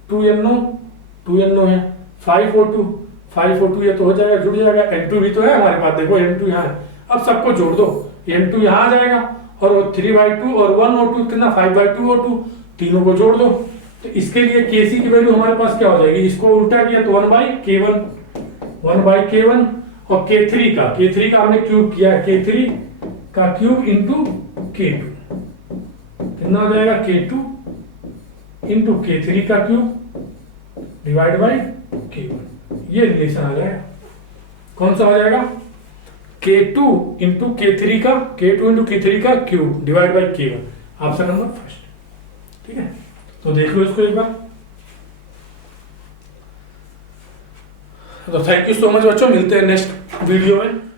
2NO है, 5O2 ये तो हो जाएगा, जुड़ जाएगा, N2 भी तो है हमारे पास, देखो N2 यहाँ है। अब सबको जोड़ दो, N2 यहाँ आ जाएगा और वो 3/2 और 1O2 कितना 5/2O2, तीनों को जोड़ दो। तो इसके लिए Kc की वैल्यू हमारे पास क्या हो जाएगी, इसको उल्टा किया तो 1/K1 और K3 का हमने क्यूब किया है, K3 का क्यूब इंटू K2 कितना हो जाएगा, K2 इंटू K3 का क्यूब डिवाइड बाई K1, ये रिलेशन आ जाएगा। कौन सा हो जाएगा, K2 इंटू K3 का cube divide by K1, option number first. ठीक है, तो देख लो इसको एक बार। तो थैंक यू सो मच बच्चों, मिलते हैं नेक्स्ट वीडियो में।